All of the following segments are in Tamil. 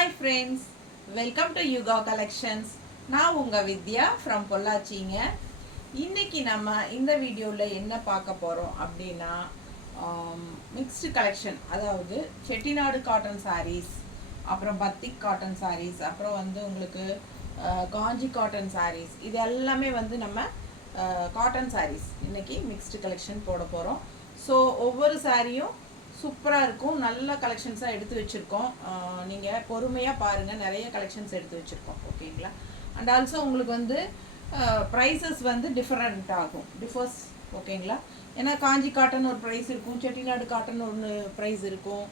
Hi friends, welcome to Yuga collections. நான் உங்கள் வித்யா ஃப்ரம் பொள்ளாச்சிங்க. இன்னைக்கு நம்ம இந்த வீடியோவில் என்ன பார்க்க போகிறோம் அப்படின்னா மிக்ஸ்டு கலெக்ஷன், அதாவது செட்டிநாடு காட்டன் சாரீஸ், அப்புறம் பத்திக் காட்டன் சாரீஸ், அப்புறம் வந்து உங்களுக்கு காஞ்சி காட்டன் சாரீஸ், இது எல்லாமே வந்து நம்ம காட்டன் சாரீஸ் இன்னைக்கு மிக்ஸ்டு கலெக்ஷன் போட போகிறோம். ஸோ ஒவ்வொரு சாரியும் சூப்பராக இருக்கும், நல்ல கலெக்ஷன்ஸாக எடுத்து வச்சுருக்கோம். நீங்கள் பொறுமையாக பாருங்கள், நிறைய கலெக்ஷன்ஸ் எடுத்து வச்சுருக்கோம். ஓகேங்களா? அண்ட் ஆல்சோ உங்களுக்கு வந்து ப்ரைஸஸ் வந்து டிஃப்ரெண்ட் ஆகும், டிஃபர்ஸ். ஓகேங்களா? ஏன்னா காஞ்சி காட்டன் ஒரு ப்ரைஸ் இருக்கும், செட்டிநாடு காட்டன் ஒன்று ப்ரைஸ் இருக்கும்,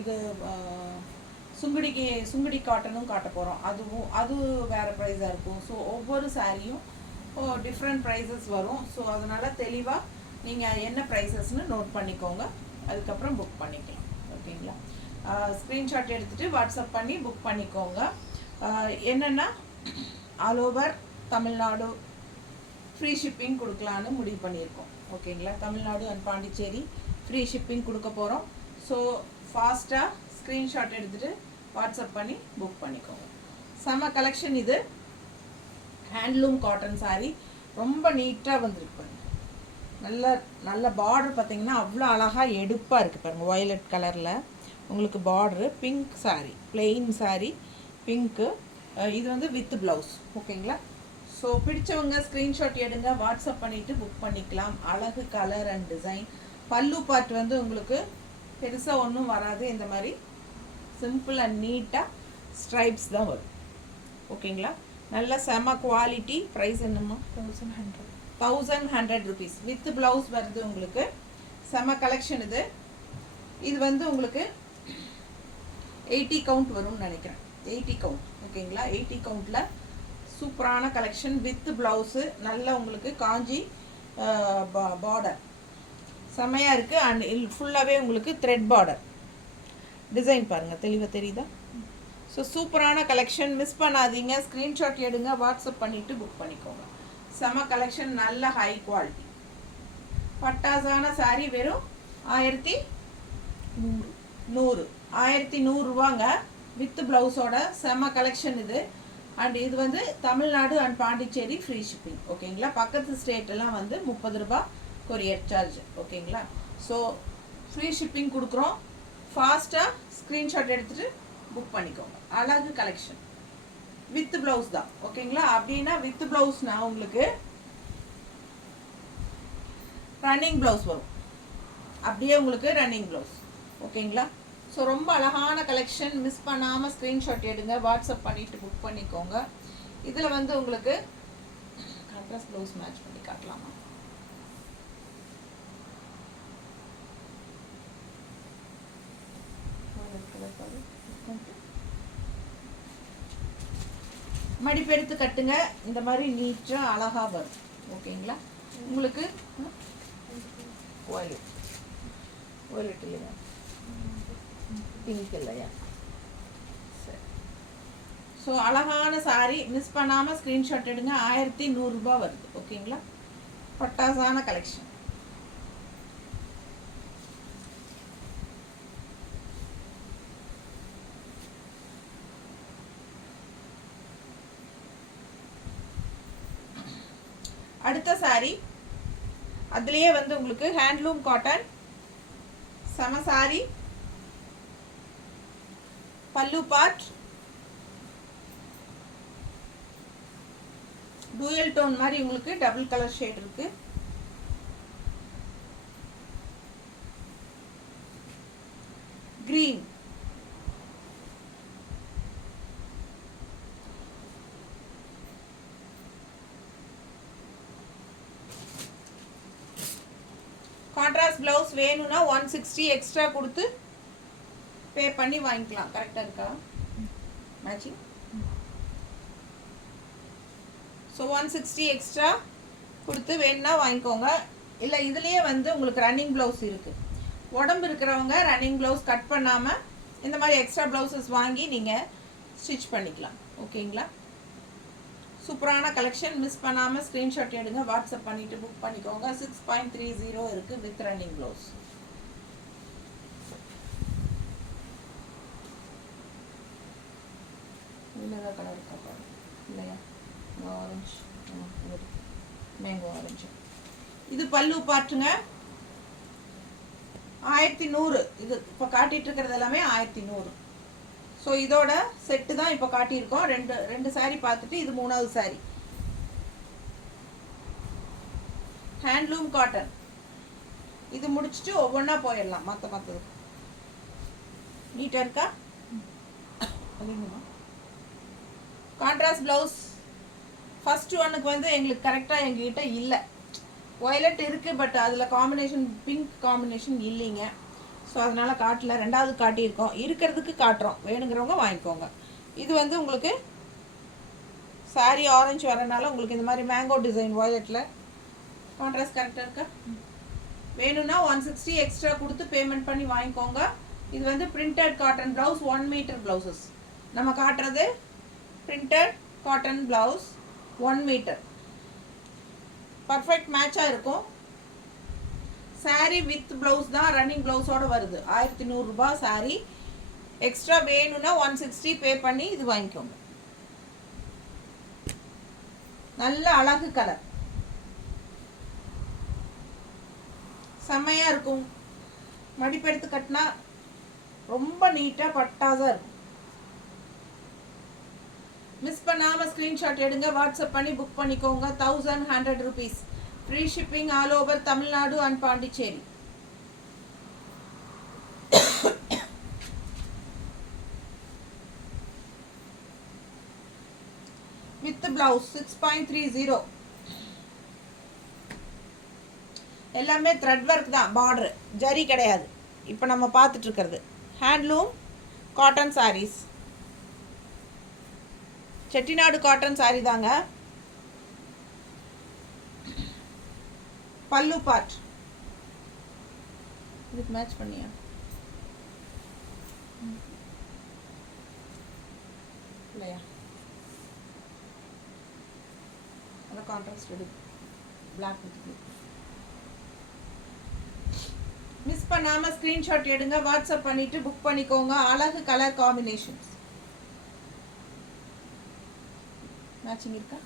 இது சுங்குடி காட்டனும் காட்ட போகிறோம், அது வேறு ப்ரைஸாக இருக்கும். ஸோ ஒவ்வொரு சாரியும் டிஃப்ரெண்ட் ப்ரைஸஸ் வரும். ஸோ அதனால் தெளிவாக நீங்கள் என்ன ப்ரைஸஸ்ன்னு நோட் பண்ணிக்கோங்க, அதுக்கப்புறம் புக் பண்ணிக்கலாம். ஓகேங்களா? ஸ்க்ரீன்ஷாட் எடுத்துகிட்டு வாட்ஸ்அப் பண்ணி புக் பண்ணிக்கோங்க. என்னென்னா all over Tamil Nadu free shipping கொடுக்கலான்னு முடிவு பண்ணியிருக்கோம். ஓகேங்களா? Tamil Nadu and Pondicherry free shipping கொடுக்க போகிறோம். ஸோ ஃபாஸ்ட்டாக ஸ்க்ரீன்ஷாட் எடுத்துகிட்டு வாட்ஸ்அப் பண்ணி புக் பண்ணிக்கோங்க. செம கலெக்ஷன் இது. ஹேண்ட்லூம் காட்டன் சாரீ, ரொம்ப நீட்டாக வந்துருக்கு. நல்ல பார்டர் பார்த்தீங்கன்னா அவ்வளோ அழகாக எடுப்பாக இருக்குது பாருங்கள். வயலட் கலரில் உங்களுக்கு border, pink sari, plain sari, pink. இது வந்து வித் ப்ளவுஸ். ஓகேங்களா? ஸோ பிடிச்சவங்க ஸ்க்ரீன்ஷாட் எடுங்க, வாட்ஸ்அப் பண்ணிவிட்டு புக் பண்ணிக்கலாம். அழகு கலர் அண்ட் டிசைன். பல்லு பார்ட் வந்து உங்களுக்கு பெருசாக ஒன்றும் வராது, இந்த மாதிரி சிம்பிள் அண்ட் நீட்டாக ஸ்ட்ரைப்ஸ் தான் வரும். ஓகேங்களா? நல்ல செம குவாலிட்டி. ப்ரைஸ் என்னம்மா? 1100 rupees வித் ப்ளவுஸ் வருது உங்களுக்கு. செம கலெக்ஷன் இது. இது வந்து உங்களுக்கு 80 கவுண்ட் வரும்னு நினைக்கிறேன். 80 கவுண்ட். ஓகேங்களா? 80 கவுண்டில் சூப்பரான கலெக்ஷன் வித் ப்ளவுஸு. நல்ல உங்களுக்கு காஞ்சி பார்டர் செமையாக இருக்குது. அண்ட் ஃபுல்லாகவே உங்களுக்கு த்ரெட் பார்டர் டிசைன் பாருங்கள், தெளிவாக தெரியுதா? ஸோ சூப்பரான கலெக்ஷன், மிஸ் பண்ணாதீங்க. ஸ்க்ரீன்ஷாட் எடுங்க, வாட்ஸ்அப் பண்ணிவிட்டு புக் பண்ணிக்கோங்க. செம கலெக்ஷன், நல்ல ஹை குவாலிட்டி. பட்டாசான சாரீ வெறும் 1100 ரூபாங்க வித் ப்ளவுஸோட. செம கலெக்ஷன் இது. அண்ட் இது வந்து Tamil Nadu and Pondicherry free shipping. ஓகேங்களா? பக்கத்து ஸ்டேட்டெல்லாம் வந்து 30 ரூபா கொரியர் சார்ஜ். ஓகேங்களா? ஸோ ஃப்ரீ ஷிப்பிங் கொடுக்குறோம். ஃபாஸ்ட்டாக ஸ்க்ரீன்ஷாட் எடுத்துகிட்டு புக் பண்ணிக்கோங்க. அழகு கலெக்ஷன் வித் ப்ளவுஸ் தான். ஓகேங்களா? அப்படின்னா வித் ப்ளவுஸ்னா உங்களுக்கு ரன்னிங் ப்ளவுஸ் வரும், அப்படியே உங்களுக்கு ரன்னிங் ப்ளவுஸ். ஓகேங்களா? ஸோ ரொம்ப அழகான கலெக்ஷன், மிஸ் பண்ணாமல் ஸ்க்ரீன்ஷாட் எடுங்க, வாட்ஸ்அப் பண்ணிவிட்டு புக் பண்ணிக்கோங்க. இதில் வந்து உங்களுக்கு கான்ட்ராஸ்ட் ப்ளவுஸ் மேட்ச் பண்ணி காட்டலாமா? மடிப்பெடுத்து கட்டுங்க, இந்த மாதிரி நீட்டாக அழகாக வரும். ஓகேங்களா? உங்களுக்கு வயலட் இல்லையா, பிங்க் இல்லையா? சரி. ஸோ அழகான சாரீ, மிஸ் பண்ணாமல் ஸ்க்ரீன்ஷாட் எடுங்க. 1100 ரூபா வருது. ஓகேங்களா? பட்டாசான கலெக்ஷன். அடுத்த சாரீ, அதுலேயே வந்து உங்களுக்கு ஹேண்ட்லூம் காட்டன் செம சாரீ. பல்லு பார்ட் டூயல் டோன் மாதிரி உங்களுக்கு டபுள் கலர் ஷேட் இருக்கு. கிரீன், கான்ட்ராஸ்ட் ப்ளவுஸ் வேணும்னா 160 எக்ஸ்ட்ரா கொடுத்து பே பண்ணி வாங்கிக்கலாம். கரெக்டாக இருக்கா? மேட்சிங். ஸோ 160 எக்ஸ்ட்ரா கொடுத்து வேணும்னா வாங்கிக்கோங்க. இல்லை இதுலேயே வந்து உங்களுக்கு ரன்னிங் ப்ளவுஸ் இருக்குது. உடம்பு இருக்கிறவங்க ரன்னிங் ப்ளவுஸ் கட் பண்ணாமல் இந்த மாதிரி எக்ஸ்ட்ரா ப்ளவுசஸ் வாங்கி நீங்கள் ஸ்டிச் பண்ணிக்கலாம். ஓகேங்களா? சூப்பரான கலெக்ஷன், மிஸ் பண்ணாமல் ஸ்க்ரீன்ஷாட் எடுங்க, வாட்ஸ்அப் பண்ணிவிட்டு புக் பண்ணிக்கோங்க. 6.30 இருக்குது வித் ரன்னிங் ப்ளவுஸ். இதில் ஏதாவது கலர் இருக்கா பாருங்க. இல்லையா? ஆரஞ்சு. Mango orange. இது பல்லு பாட்டுங்க. 1100. இது இப்போ காட்டிகிட்டு இருக்கிறது எல்லாமே 1100. ஸோ இதோட செட்டு தான் இப்போ காட்டியிருக்கோம். ரெண்டு சாரீ பார்த்துட்டு இது 3வது சாரீ. Handloom cotton. இது முடிச்சுட்டு ஒவ்வொன்றா போயிடலாம். மற்றது நீட்டாக இருக்கா? கான்ட்ராஸ்ட் ப்ளவுஸ் ஃபர்ஸ்ட் ஒன்னுக்கு வந்து எங்களுக்கு கரெக்டாக எங்ககிட்ட இல்லை. வயலட் இருக்குது, பட் அதில் காம்பினேஷன் பிங்க் காம்பினேஷன் இல்லைங்க. ஸோ அதனால் காட்டல. ரெண்டாவது காட்டியிருக்கோம். இருக்கிறதுக்கு காட்டுறோம். வேணுங்கிறவங்க வாங்கிக்கோங்க. இது வந்து உங்களுக்கு சாரீ ஆரஞ்சு வரனால உங்களுக்கு இந்த மாதிரி மேங்கோ டிசைன் வயலட்டில் கான்ட்ராஸ்ட் கரெக்டாக இருக்கா? வேணும்னா 160 எக்ஸ்ட்ரா கொடுத்து பேமெண்ட் பண்ணி வாங்கிக்கோங்க. இது வந்து printed cotton blouse 1 metre blouses. நம்ம காட்டுறது printed cotton blouse 1 metre. Perfect மேட்சாக இருக்கும். சாரீ வித் ப்ளவுஸ் தான் ரன்னிங் ப்ளவுஸோடு வருது. 1100 ரூபாய் சாரீ. எக்ஸ்ட்ரா வேணும்னா 160 பே பண்ணி இது வாங்கிக்கோங்க. நல்ல அழகு கலர், செம்மையாக இருக்கும். மடிப்பெடுத்து கட்டினா ரொம்ப நீட்டாக பட்டாதான் இருக்கும். மிஸ் பண்ணாமல் ஸ்க்ரீன்ஷாட் எடுங்க. வாட்ஸ்அப் பண்ணி புக் பண்ணிக்கோங்க. 1100 rupees. Free shipping all over Tamil Nadu and Pondicherry. With blouse 6.30. எல்லாமே த்ரெட் ஒர்க் தான். பார்டர் ஜரி கிடையாது. இப்போ நம்ம பார்த்துட்டு இருக்கிறது handloom cotton saris. Chettinad cotton sari தாங்க. பல்லு பார்ட் இதுக்கு மேட்ச் பண்ணியா? இல்லையா? அந்த கான்ட்ராஸ்ட் எடு. Black with blue. மிஸ் பண்ணாம ஸ்கிரீன்ஷாட் எடுங்க. வாட்ஸ்அப் பண்ணிட்டு புக் பண்ணிக்கோங்க. அழகு கலர் காம்பினேஷன்ஸ். மேட்சிங் இருக்கா?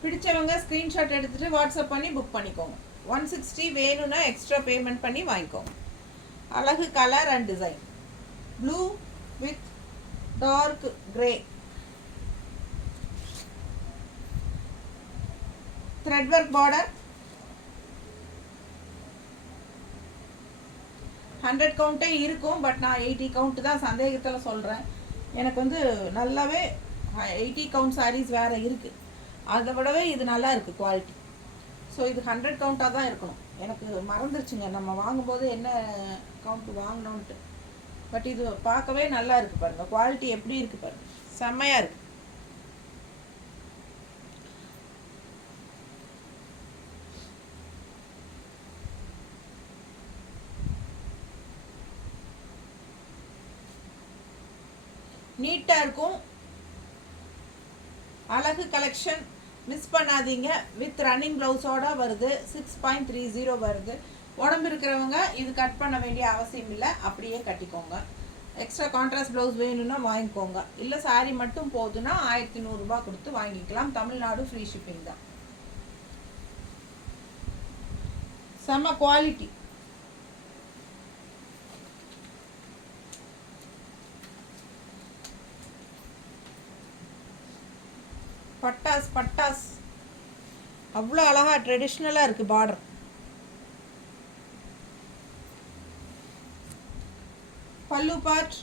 பிடிச்சவங்க ஸ்கிரீன்ஷாட் எடுத்துட்டு வாட்ஸ்அப் பண்ணி புக் பண்ணிக்கோங்க. 160 வேணும்னா எக்ஸ்ட்ரா பேமெண்ட் பண்ணி வாங்கிக்கோங்க. அழகு colour and design. Blue with dark grey. Thread work border. 100 கவுண்டே இருக்கும், பட் நான் 80 கவுண்ட் தான் சந்தேகத்தில் சொல்கிறேன். எனக்கு வந்து நல்லாவே 80 கவுண்ட் சாரீஸ் வேறு இருக்குது. அதை விடவே இது நல்லா இருக்குது குவாலிட்டி. ஸோ இது 100 கவுண்ட்டாக தான் இருக்கணும். எனக்கு மறந்துருச்சுங்க நம்ம வாங்கும்போது என்ன கவுண்ட் வாங்கினோன்ட்டு. பட் இது பார்க்கவே நல்லா இருக்குது பாருங்கள். குவாலிட்டி எப்படி இருக்குது பாருங்கள். செம்மையாக இருக்குது. நீட்டாக இருக்கும். அழகு கலெக்ஷன் மிஸ் பண்ணாதீங்க. வித் ரன்னிங் ப்ளவுஸோட வருது. 6.30 வருது. உடம்பு இருக்கிறவங்க இது கட் பண்ண வேண்டிய அவசியம் இல்லை. அப்படியே கட்டிக்கோங்க. எக்ஸ்ட்ரா கான்ட்ராஸ்ட் ப்ளவுஸ் வேணும்னா வாங்கிக்கோங்க. இல்லை சாரீ மட்டும் போதுன்னா 1100 ரூபாய் கொடுத்து வாங்கிக்கலாம். தமிழ்நாடு ஃப்ரீ ஷிப்பிங் தான். செம்ம குவாலிட்டி. பட்டாஸ் பட்டாஸ் அவ்வளோ அழகாக ட்ரெடிஷ்னலாக இருக்குது பார்டர். பல்லு பார்ட்.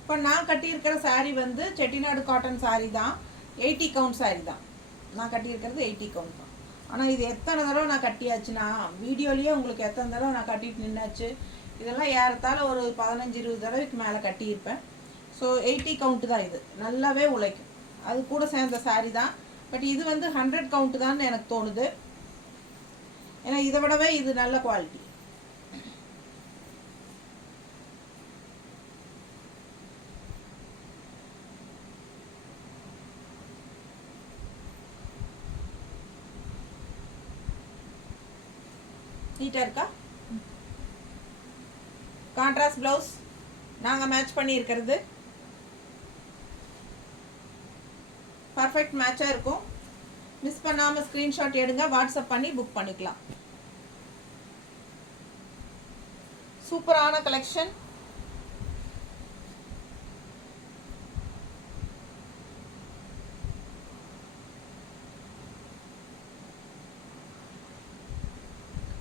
இப்போ நான் கட்டியிருக்கிற சாரீ வந்து செட்டிநாடு காட்டன் சாரீ தான். 80 கவுண்ட் சாரீ தான் நான் கட்டியிருக்கிறது. 80 கவுண்ட் தான். ஆனால் இது எத்தனை தடவை நான் கட்டியாச்சுன்னா வீடியோலேயே உங்களுக்கு எத்தனை தடவை நான் கட்டிட்டு நின்னாச்சு. இதெல்லாம் ஏறத்தாழ ஒரு 15-20 தடவைக்கு மேலே கட்டியிருப்பேன். ஸோ 80 கவுண்ட்டு தான். இது நல்லாவே உழைக்கும். அது கூட சேர்ந்த சாரீ தான். பட் இது வந்து 100 கவுண்ட்டு தான் எனக்கு தோணுது. ஏன்னா இதை விடவே இது நல்ல குவாலிட்டி. நீட்டாக இருக்கா? கான்ட்ராஸ்ட் ப்ளவுஸ் நாங்கள் மேட்ச் பண்ணியிருக்கிறது பர்ஃபெக்ட் மேட்சாக இருக்கும். மிஸ் பண்ணாமல் ஸ்க்ரீன்ஷாட் எடுங்க, வாட்ஸ்அப் பண்ணி புக் பண்ணிக்கலாம். சூப்பரான கலெக்ஷன்.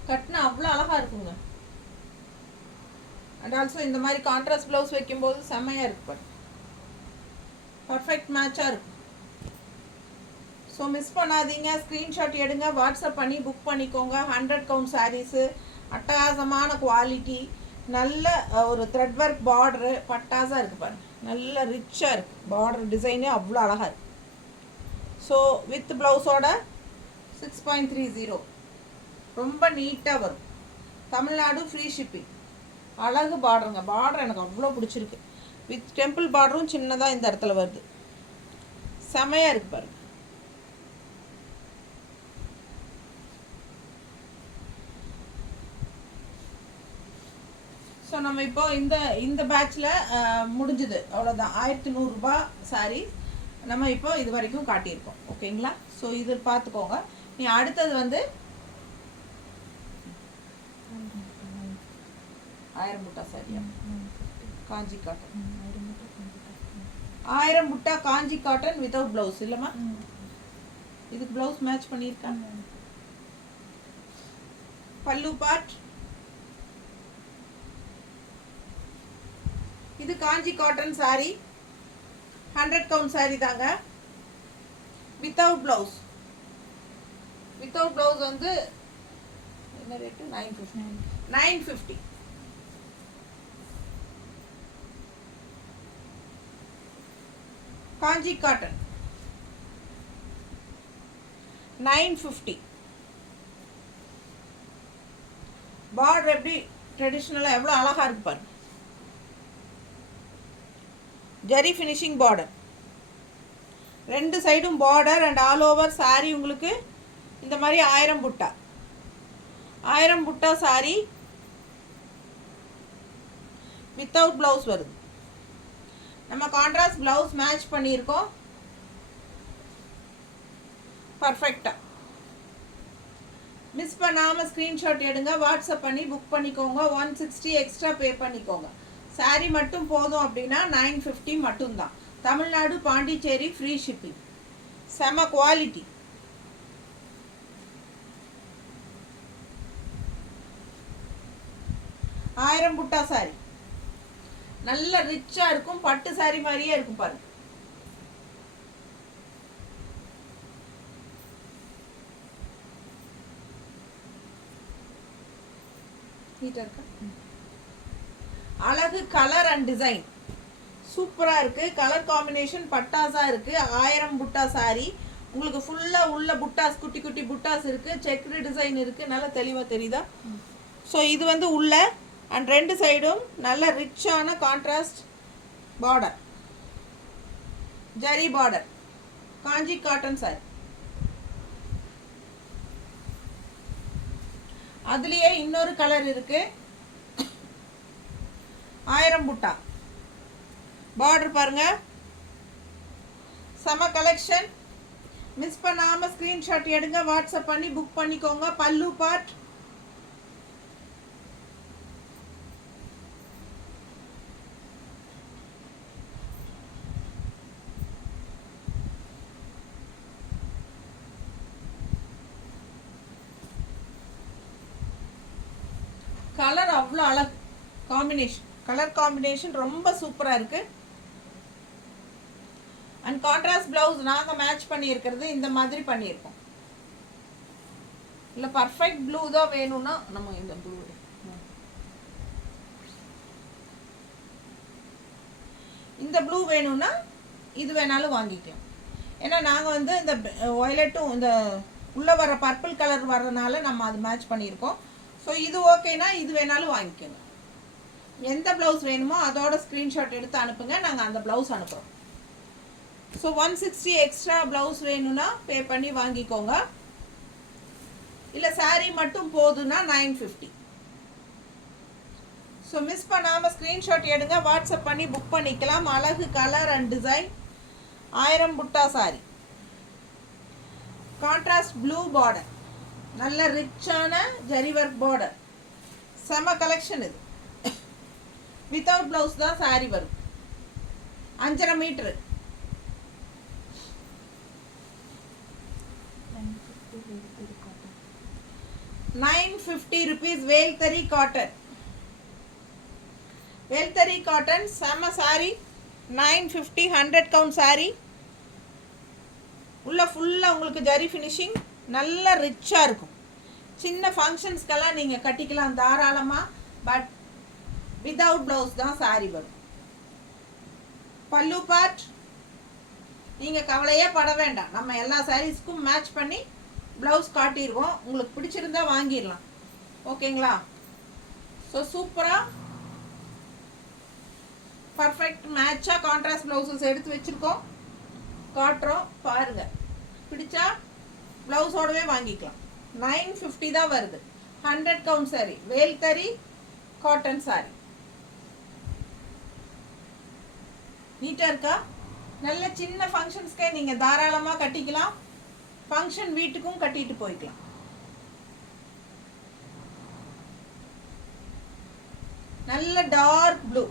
கட்டினா அவ்வளோ அழகாக இருக்குங்க. அண்ட் ஆல்சோ இந்த மாதிரி கான்ட்ராஸ்ட் ப்ளவுஸ் வைக்கும்போது செம்மையாக இருக்கு. பர்ஃபெக்ட் மேட்சாக இருக்கும். ஸோ மிஸ் பண்ணாதீங்க, ஸ்க்ரீன்ஷாட் எடுங்க, வாட்ஸ்அப் பண்ணி புக் பண்ணிக்கோங்க. 100 கவுண்ட் சாரீஸு, அட்டகாசமான குவாலிட்டி, நல்ல ஒரு த்ரெட் ஒர்க் பார்டரு, பட்டாசாக இருக்குது பாருங்கள். நல்ல ரிச்சாக இருக்குது. பார்டர் டிசைனே அவ்வளோ அழகாக இருக்குது. ஸோ வித் ப்ளவுஸோட 6.30 ரொம்ப நீட்டாக வரும். Tamil Nadu free shipping. அழகு பார்டருங்க. பார்டர் எனக்கு அவ்வளோ பிடிச்சிருக்கு. வித் டெம்பிள் பார்டரும் சின்னதாக இந்த இடத்துல வருது. செமையாக இருக்குது பாருங்க. ஸோ நம்ம இப்போ இந்த பேட்சில் முடிஞ்சுது, அவ்வளோதான். 1100 ரூபாய் சாரி நம்ம இப்போ இது வரைக்கும் காட்டியிருக்கோம். ஓகேங்களா? ஸோ இது பார்த்துக்கோங்க. நீ அடுத்தது வந்து 1000 புட்டா சாரியா, காஞ்சி காட்டன். 1000 புட்டா காஞ்சி காட்டன் வித்தவுட் ப்ளவுஸ் இல்லைம்மா? இதுக்கு ப்ளவுஸ் மேட்ச் பண்ணியிருக்காங்க. பல்லு பார்ட். இது காஞ்சி காட்டன் சாரி, 100 கவுண்ட் சாரி தாங்க. Without blouse. வித்தவுட் ப்ளவுஸ் வந்து என்ன ரேட்டு? 950. காஞ்சி காட்டன் 950. பார்டர் எப்படி ட்ரெடிஷ்னலாக எவ்வளோ அழகாக இருக்கு பாருங்க. ஜரி ஃபினிஷிங் பார்டர், 2 சைடும் border and all over sorry. உங்களுக்கு இந்த மாதிரி 1000 புட்டா, 1000 புட்டா சாரி வித்தவுட் ப்ளவுஸ் வருது. நம்ம கான்ட்ராஸ்ட் ப்ளவுஸ் மேட்ச் பண்ணியிருக்கோம் பர்ஃபெக்டாக. மிஸ் பண்ணாமல் ஸ்க்ரீன்ஷாட் எடுங்க, வாட்ஸ்அப் பண்ணி புக் பண்ணிக்கோங்க. 160 எக்ஸ்ட்ரா பே பண்ணிக்கோங்க. சாரி மட்டும் போதும் அப்படின்னா 950 மட்டும்தான். Tamil Nadu Pondicherry free shipping. செம குவாலிட்டி. ஆயிரம் புட்டா சாரி நல்ல ரிச்சாக இருக்கும். பட்டு சாரி மாதிரியே இருக்கும் பாருங்க. அழகு கலர் அண்ட் டிசைன் சூப்பராக இருக்குது. கலர் காம்பினேஷன் பட்டாஸாக இருக்குது. 1000 புட்டா சாரி உங்களுக்கு ஃபுல்லாக உள்ள புட்டாஸ், குட்டி குட்டி புட்டாஸ் இருக்குது. செக்டு டிசைன் இருக்குது. நல்லா தெளிவாக தெரியுதா? ஸோ இது வந்து உள்ள அண்ட் 2 சைடும் நல்ல ரிச்சான கான்ட்ராஸ்ட் பார்டர், ஜரி பார்டர், காஞ்சி காட்டன் சாரி. அதுலேயே இன்னொரு கலர் இருக்கு. 1000 புட்டா பார்டர் பாருங்க. செம கலெக்ஷன். மிஸ் பண்ணாம ஸ்கிரீன்ஷாட் எடுங்க, வாட்ஸ்அப் பண்ணி புக் பண்ணிக்கோங்க. பல்லு பார்ட் கலர் அவ்வளோ அழகு காம்பினேஷன். கலர் காம்பினேஷன் ரொம்ப சூப்பராக இருக்கு. அண்ட் கான்ட்ராஸ்ட் பிளவுஸ் நாங்கள் மேட்ச் பண்ணியிருக்கிறது இந்த மாதிரி பண்ணியிருக்கோம். இல்லை பர்ஃபெக்ட் ப்ளூ தான் வேணும்னா நம்ம இந்த ப்ளூ, இந்த ப்ளூ வேணும்னா இது வேணாலும் வாங்கிக்கலாம். ஏன்னா நாங்கள் வந்து இந்த வயலட்டும் இந்த உள்ளே வர பர்பிள் கலர் வர்றதுனால நம்ம அது மேட்ச் பண்ணியிருக்கோம். ஸோ இது ஓகேனா இது வேணாலும் வாங்கிக்கோங்க. எந்த ப்ளவுஸ் வேணுமோ அதோட ஸ்க்ரீன்ஷாட் எடுத்து அனுப்புங்க, நாங்கள் அந்த ப்ளவுஸ் அனுப்புகிறோம். ஸோ 160 எக்ஸ்ட்ரா ப்ளவுஸ் வேணும்னா பே பண்ணி வாங்கிக்கோங்க. இல்லை சாரீ மட்டும் போதுன்னா 950. ஸோ மிஸ் பண்ணாமல் ஸ்க்ரீன்ஷாட் எடுங்க, வாட்ஸ்அப் பண்ணி புக் பண்ணிக்கலாம். அழகு கலர் அண்ட் டிசைன். 1000 புட்டா சாரி, கான்ட்ராஸ்ட் ப்ளூ பார்டர், நல்ல ரிச்சான ஜரி ஒர்க் பார்டர், செம கலெக்ஷன் இது. வித்தவுட் ப்ளவுஸ் தான் சாரி வரும். 5.5 மீட்ரு. 950 rupees வேல்தரி காட்டன். வேல்தரி காட்டன் செம சாரி. 950 100 கவுண்ட் சாரி. உள்ள ஃபுல்லாக உங்களுக்கு ஜரி ஃபினிஷிங், நல்ல ரிச்சாக இருக்கும். சின்ன ஃபங்க்ஷன்ஸ்க்கெல்லாம் நீங்கள் கட்டிக்கலாம் தாராளமாக. பட் வித்தவுட் ப்ளவுஸ் தான் சாரி வரும். பல்லு பார்ட் நீங்கள் கவலையே பட வேண்டாம், நம்ம எல்லா சாரீஸ்க்கும் மேட்ச் பண்ணி ப்ளவுஸ் காட்டிடுவோம். உங்களுக்கு பிடிச்சிருந்தா வாங்கிடலாம். ஓகேங்களா? ஸோ சூப்பராக பர்ஃபெக்ட் மேட்சாக கான்ட்ராஸ்ட் ப்ளவுஸஸ் எடுத்து வச்சுருக்கோம், காட்டுறோம் பாருங்கள். பிடிச்சா ப்ளவுஸோடவே வாங்கிக்கலாம். 950 தான் வருது. 100 கவுண்ட் சாரி, வேல்தரி காட்டன் சாரி. நீட்டாக இருக்கா? நல்ல சின்ன ஃபங்க்ஷன்ஸ்க்கே நீங்கள் தாராளமாக கட்டிக்கலாம். ஃபங்க்ஷன் வீட்டுக்கும் கட்டிட்டு போய்க்கலாம். நல்ல டார்க் ப்ளூ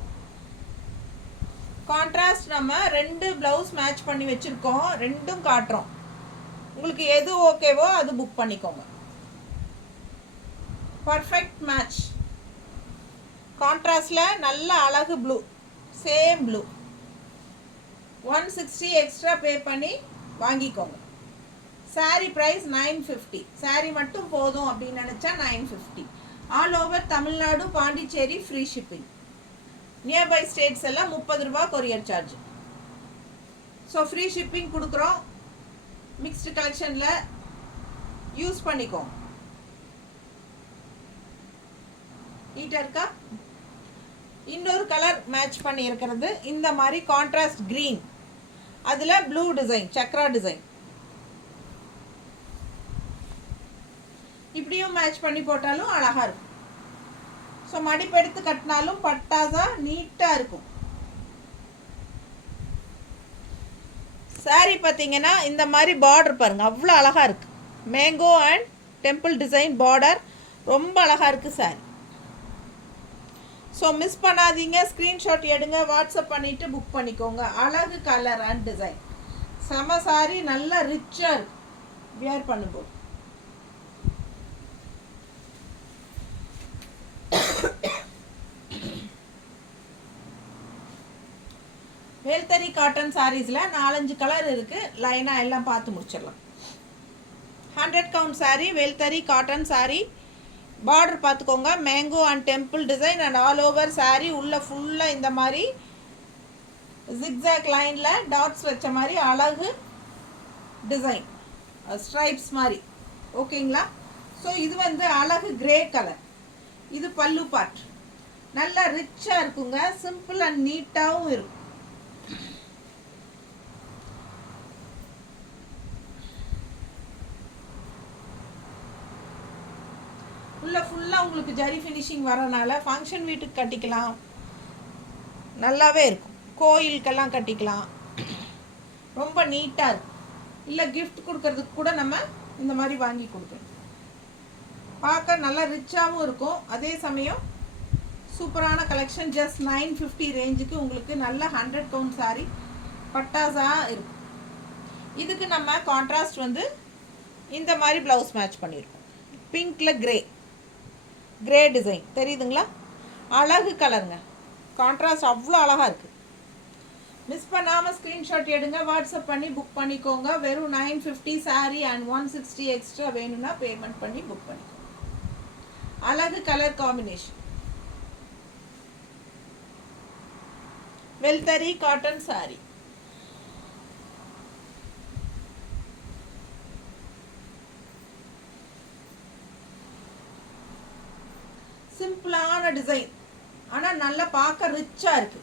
கான்ட்ராஸ்ட். நம்ம 2 ப்ளவுஸ் மேட்ச் பண்ணி வச்சுருக்கோம், 2ம் காட்டுறோம். உங்களுக்கு எது ஓகேவோ அது புக் பண்ணிக்கோங்க. Perfect match. கான்ட்ராஸ்டில் நல்ல அழகு blue, same blue. 160 extra pay பண்ணி வாங்கிக்கோங்க. சாரீ ப்ரைஸ் 950. சாரீ மட்டும் போதும் அப்படின்னு நினச்சா 950. All over Tamil Nadu, Pondicherry free shipping. Nearby states எல்லாம் 30 ரூபா courier charge. So free shipping கொடுக்குறோம். மிக்ஸ்டு கலெக்ஷனில் யூஸ் பண்ணிக்கோங்க. நீட்டாக இருக்கா? இன்னொரு கலர் மேட்ச் பண்ணி இருக்கிறது இந்த மாதிரி கான்ட்ராஸ்ட் க்ரீன், அதில் ப்ளூ டிசைன், சக்ரா டிசைன். இப்படியும் மேட்ச் பண்ணி போட்டாலும் அழகாக இருக்கும். ஸோ மடிப்பு எடுத்து கட்டினாலும் பட்டாதான் நீட்டாக இருக்கும். சாரி பார்த்தீங்கன்னா இந்த மாதிரி பார்டர் பாருங்கள், அவ்வளோ அழகாக இருக்குது. Mango and temple design border, ரொம்ப அழகாக இருக்குது சாரி. ஸோ மிஸ் பண்ணாதீங்க, ஸ்க்ரீன்ஷாட் எடுங்க, வாட்ஸ்அப் பண்ணிவிட்டு புக் பண்ணிக்கோங்க. அழகு கலர் அண்ட் டிசைன், செம சாரி, நல்லா ரிச்சாக இருக்குது வியர் பண்ணும்போது. வேல்தரி காட்டன் சாரீஸில் 4-5 கலர் இருக்குது. லைனாக எல்லாம் பார்த்து முடிச்சிடலாம். 100 கவுண்ட் சாரீ, வேல்தரி காட்டன் சாரீ. பார்டர் பார்த்துக்கோங்க, mango and temple design and all over sari. உள்ள ஃபுல்லாக இந்த மாதிரி ஜிக்ஸாக் லைனில் டாட்ஸ் வச்ச மாதிரி அழகு டிசைன், ஸ்ட்ரைப்ஸ் மாதிரி. ஓகேங்களா? ஸோ இது வந்து அழகு கிரே கலர். இது பல்லு பார்ட். நல்லா ரிச்சாக இருக்குங்க, சிம்பிள் அண்ட் நீட்டாகவும் இருக்கும். உள்ள ஃபுல்லாக உங்களுக்கு ஜரி ஃபினிஷிங் வரனால ஃபங்க்ஷன் வீட்டுக்கு கட்டிக்கலாம், நல்லாவே இருக்கும். கோயிலுக்கெல்லாம் கட்டிக்கலாம், ரொம்ப நீட்டாக இருக்கும். இல்லை கிஃப்ட் கொடுக்கறதுக்கு கூட நம்ம இந்த மாதிரி வாங்கி கொடுக்கலாம். பார்க்க நல்லா ரிச்சாகவும் இருக்கும். அதே சமயம் சூப்பரான கலெக்ஷன். ஜஸ்ட் 950 ரேஞ்சுக்கு உங்களுக்கு நல்ல 100 கவுண்ட் சாரி பட்டாஸாக இருக்கும். இதுக்கு நம்ம கான்ட்ராஸ்ட் வந்து இந்த மாதிரி ப்ளவுஸ் மேட்ச் பண்ணியிருக்கோம். பிங்க்கில் கிரே டிசைன் தெரியுதுங்களா? அழகு கலருங்க, கான்ட்ராஸ்ட் அவ்வளோ அழகாக இருக்குது. மிஸ் பண்ணாமல் ஸ்க்ரீன்ஷாட் எடுங்க, வாட்ஸ்அப் பண்ணி புக் பண்ணிக்கோங்க. வெறும் 950 சாரீ அண்ட் 160 எக்ஸ்ட்ரா வேணும்னா பேமெண்ட் பண்ணி புக் பண்ணிக்கோங்க. அழகு கலர் காம்பினேஷன். வெல்தரி காட்டன் சாரி. சிம்பிளான டிசைன், ஆனால் நல்லா பார்க்க ரிச்சாக இருக்கு,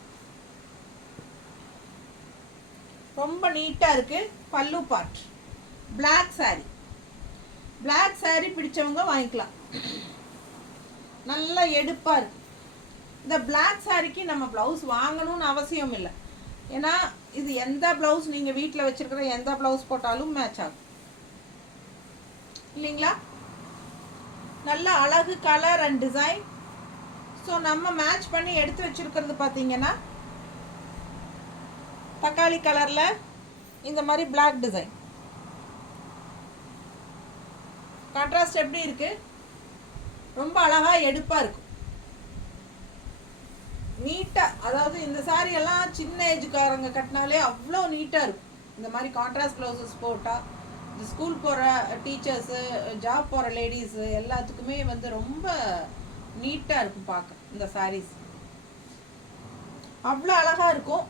ரொம்ப நீட்டாக இருக்கு. Pallu part black sari. Black sari பிடிச்சவங்க வாங்கிக்கலாம். நல்லா எடுப்பாக இருக்கு. இந்த பிளாக் சாரிக்கு நம்ம ப்ளவுஸ் வாங்கணும்னு அவசியம் இல்லை. ஏன்னா இது எந்த ப்ளவுஸ் நீங்கள் வீட்டில் வச்சுருக்கிற எந்த ப்ளவுஸ் போட்டாலும் மேட்ச் ஆகும் இல்லைங்களா? நல்ல அழகு கலர் அண்ட் டிசைன். ஸோ நம்ம மேட்ச் பண்ணி எடுத்து வச்சுருக்கிறது பார்த்தீங்கன்னா தக்காளி கலரில் இந்த மாதிரி பிளாக் டிசைன். கான்ட்ராஸ்ட் எப்படி இருக்குது? ரொம்ப அழகாக எடுப்பாக இருக்கும், நீட்டாக. அதாவது இந்த சாரி எல்லாம் சின்ன ஏஜுக்காரங்க கட்டினாலே அவ்வளோ நீட்டாக இருக்கும். இந்த மாதிரி கான்ட்ராஸ்ட் ப்ளவுசஸ் போட்டால் இந்த ஸ்கூல் போகிற டீச்சர்ஸு, ஜாப் போகிற லேடிஸு எல்லாத்துக்குமே வந்து ரொம்ப நீட்டாக இருக்கும் பார்க்க. இந்த சாரீஸ் அவ்வளோ அழகாக இருக்கும்.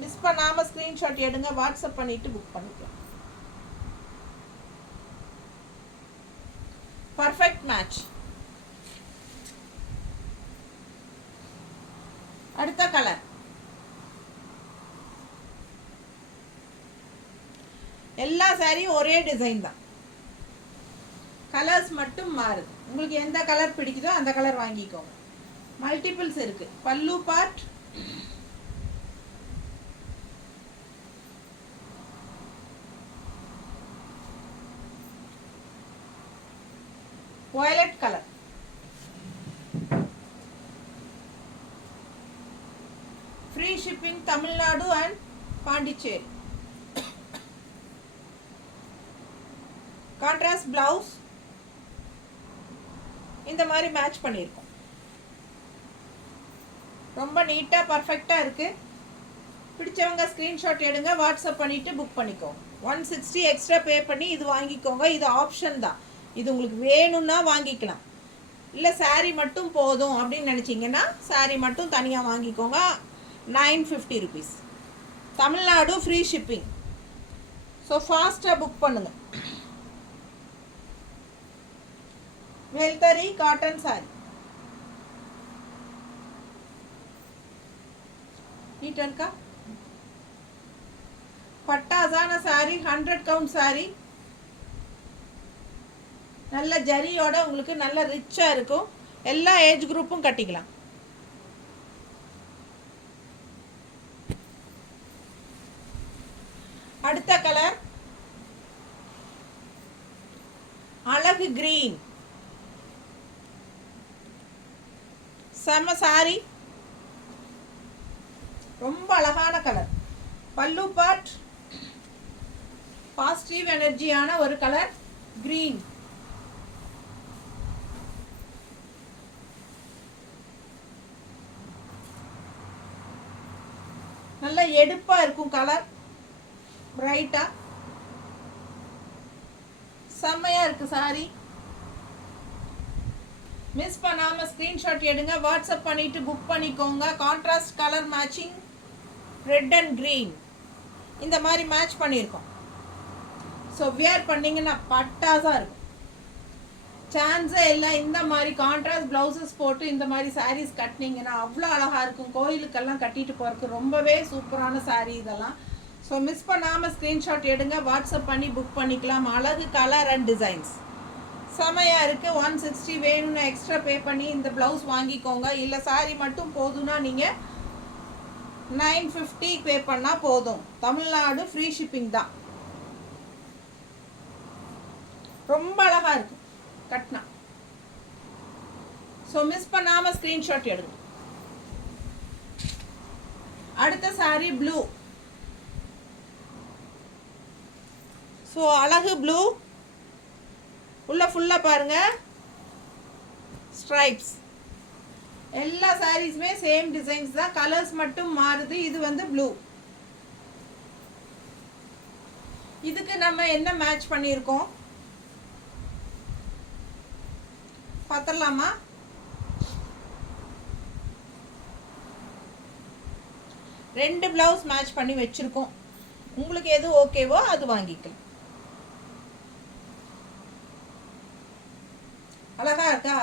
மிஸ் பண்ணாமல் ஸ்க்ரீன்ஷாட் எடுங்க, வாட்ஸ்அப் பண்ணிவிட்டு புக் பண்ணிக்கலாம். Perfect match. அடுத்த கலர் எல்லா சாரியும் ஒரே டிசைன் தான், கலர்ஸ் மட்டும் மாறுது. உங்களுக்கு எந்த கலர் பிடிக்குதோ அந்த கலர் வாங்கிக்கோங்க. மல்டிபிள்ஸ் இருக்கு. Pallu part violet colour, free shipping Tamil Nadu and Pondicherry. Contrast blouse இந்த மாதிரி மேட்ச் பண்ணியிருக்கோம். ரொம்ப நீட்டாக பர்ஃபெக்டாக இருக்குது. பிடிச்சவங்க ஸ்க்ரீன்ஷாட் எடுங்க, வாட்ஸ்அப் பண்ணிவிட்டு புக் பண்ணிக்கோங்க. 160 எக்ஸ்ட்ரா பே பண்ணி இது வாங்கிக்கோங்க. இது ஆப்ஷன் தான். இது உங்களுக்கு வேணும்னா வாங்கிக்கலாம், இல்லை சாரீ மட்டும் போதும் அப்படின்னு நினச்சிங்கன்னா சாரீ மட்டும் தனியாக வாங்கிக்கோங்க. 950 rupees. Tamil Nadu free shipping. So ஃபாஸ்ட்டாக புக் பண்ணுங்கள். வெல்தரி காட்டன் சாரி நீட்டாக இருக்கா? பட்டாசான சாரி, 100 கவுண்ட் சாரி. நல்ல ஜரியோட உங்களுக்கு நல்ல ரிச்சாக இருக்கும். எல்லா ஏஜ் குரூப்பும் கட்டிக்கலாம். அடுத்த கலர் அழகு கிரீன். செம்ம சாரி, ரொம்ப அழகான கலர். பல்லு பார்ட் பாசிட்டிவ் எனர்ஜியான ஒரு கலர் கிரீன். நல்ல எடுப்பா இருக்கும் கலர், பிரைட்டா செம்மையா இருக்கு சாரி. மிஸ் பண்ணாம ஸ்கிரீன்ஷாட் எடுங்க, வாட்ஸ்அப் பண்ணிட்டு புக் பண்ணிக்கோங்க. Contrast colour matching red and green இந்த மாதிரி மேட்ச் பண்ணியிருக்கோம். ஸோ வியர் பண்ணிங்கன்னா பட்டாசாக இருக்கும், சான்ஸே இல்லை. இந்த மாதிரி கான்ட்ராஸ்ட் ப்ளவுசஸ் போட்டு இந்த மாதிரி சாரீஸ் கட்டினீங்கன்னா அவ்வளோ அழகாக இருக்கும். கோயிலுக்கெல்லாம் கட்டிட்டு போகிறதுக்கு ரொம்பவே சூப்பரான சாரீ இதெல்லாம். ஸோ மிஸ் பண்ணாமல் ஸ்க்ரீன்ஷாட் எடுங்க, வாட்ஸ்அப் பண்ணி புக் பண்ணிக்கலாம். அழகு கலர் அண்ட் டிசைன்ஸ் செமையாக இருக்குது. 160 வேணும்னு எக்ஸ்ட்ரா பே பண்ணி இந்த ப்ளவுஸ் வாங்கிக்கோங்க. இல்லை சாரீ மட்டும் போதும்னா நீங்கள் 950 பே பண்ணால் போதும். தமிழ்நாடு ஃப்ரீ ஷிப்பிங் தான். ரொம்ப அழகாக இருக்கும் கட்னா. ஸோ மிஸ் பண்ணாமல் ஸ்க்ரீன்ஷாட் எடுங்க. அடுத்த சாரி ப்ளூ. ஸோ அழகு ப்ளூ, உள்ள ஃபுல்லாக பாருங்க ஸ்ட்ரைப்ஸ். எல்லா சாரீஸுமே சேம் டிசைன்ஸ் தான், கலர்ஸ் மட்டும் மாறுது. இது வந்து ப்ளூ. இதுக்கு நம்ம என்ன மேட்ச் பண்ணியிருக்கோம் பார்த்துடலாமா? ரெண்டு பிளவுஸ் மேட்ச் பண்ணி வச்சிருக்கோம். உங்களுக்கு எது ஓகேவோ அது வாங்கிக்கலாம். அழகா இருக்கா?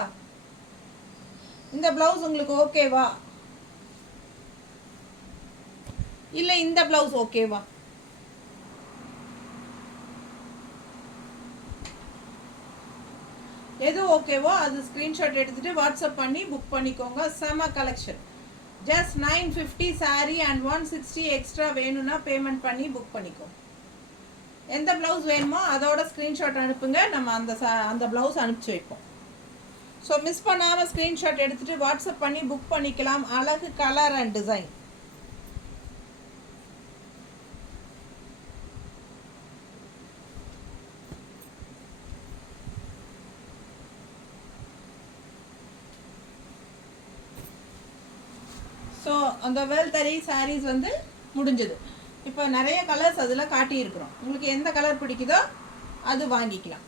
இந்த பிளவுஸ் உங்களுக்கு ஓகேவா? இல்லை இந்த பிளவுஸ் ஓகேவா? எது ஓகேவோ அது ஸ்க்ரீன்ஷாட் எடுத்துகிட்டு வாட்ஸ்அப் பண்ணி புக் பண்ணிக்கோங்க. செம collection. Just 950 saree and 160 extra வேணும்னா பேமெண்ட் பண்ணி புக் பண்ணிக்கோங்க. எந்த ப்ளவுஸ் வேணுமோ அதோட ஸ்க்ரீன்ஷாட் அனுப்புங்க, நம்ம அந்த ப்ளவுஸ் அனுப்பிச்சி வைப்போம். ஸோ மிஸ் பண்ணாமல் ஸ்க்ரீன்ஷாட் எடுத்துகிட்டு வாட்ஸ்அப் பண்ணி புக் பண்ணிக்கலாம். அழகு கலர் அண்ட் டிசைன். ஸோ அந்த வேல்தறி சாரீஸ் வந்து முடிஞ்சது. இப்போ நிறைய கலர்ஸ் அதில் காட்டியிருக்கிறோம். உங்களுக்கு எந்த கலர் பிடிக்குதோ அது வாங்கிக்கலாம்.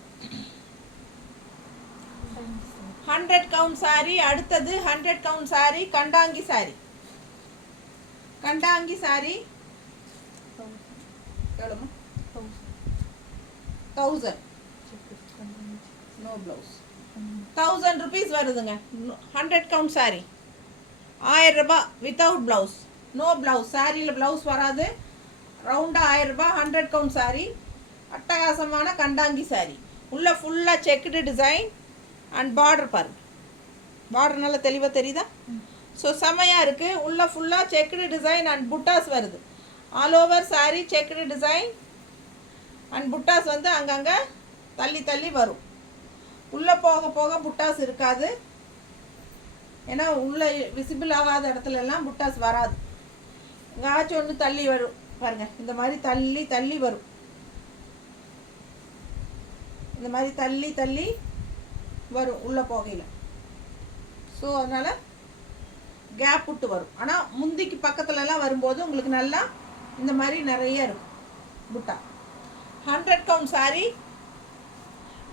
100 கவுண்ட் சாரீ. அடுத்தது 100 கவுண்ட் சாரீ கண்டாங்கி சாரீ. கண்டாங்கி சாரீ எவ்வளோமா? 1000. No blouse. 1000 rupees வருதுங்க. 100 கவுண்ட் சாரீ 1000 ரூபாய் வித்தவுட் ப்ளவுஸ். No blouse. சாரியில் ப்ளவுஸ் வராது. ரவுண்டாக 1000 ரூபாய் 100 கவுண்ட் சாரீ. அட்டகாசமான கண்டாங்கி சாரீ. உள்ள ஃபுல்லாக செக்குடு டிசைன் அண்ட் பார்டர் பாருங்க. பார்டர் நல்லா தெளிவாக தெரியுதா? ஸோ செம்மையாக இருக்குது. உள்ள ஃபுல்லாக செக்குடு டிசைன் அண்ட் புட்டாஸ் வருது. All over sari checked design and புட்டாஸ் வந்து அங்கங்கே தள்ளி தள்ளி வரும். உள்ளே போக போக புட்டாஸ் இருக்காது. ஏன்னா உள்ளே விசிபிள் ஆகாத இடத்துலலாம் புட்டாஸ் வராது. எங்காச்சும் ஒன்று தள்ளி வரும் பாருங்கள். இந்த மாதிரி தள்ளி தள்ளி வரும். இந்த மாதிரி தள்ளி தள்ளி வரும் உள்ளே போகையில். ஸோ அதனால் கேப் விட்டு வரும். ஆனால் முந்திக்கு பக்கத்துலலாம் வரும்போது உங்களுக்கு நல்லா இந்த மாதிரி நிறைய இருக்கும் புட்டா. 100 கவுண்ட் சாரீ.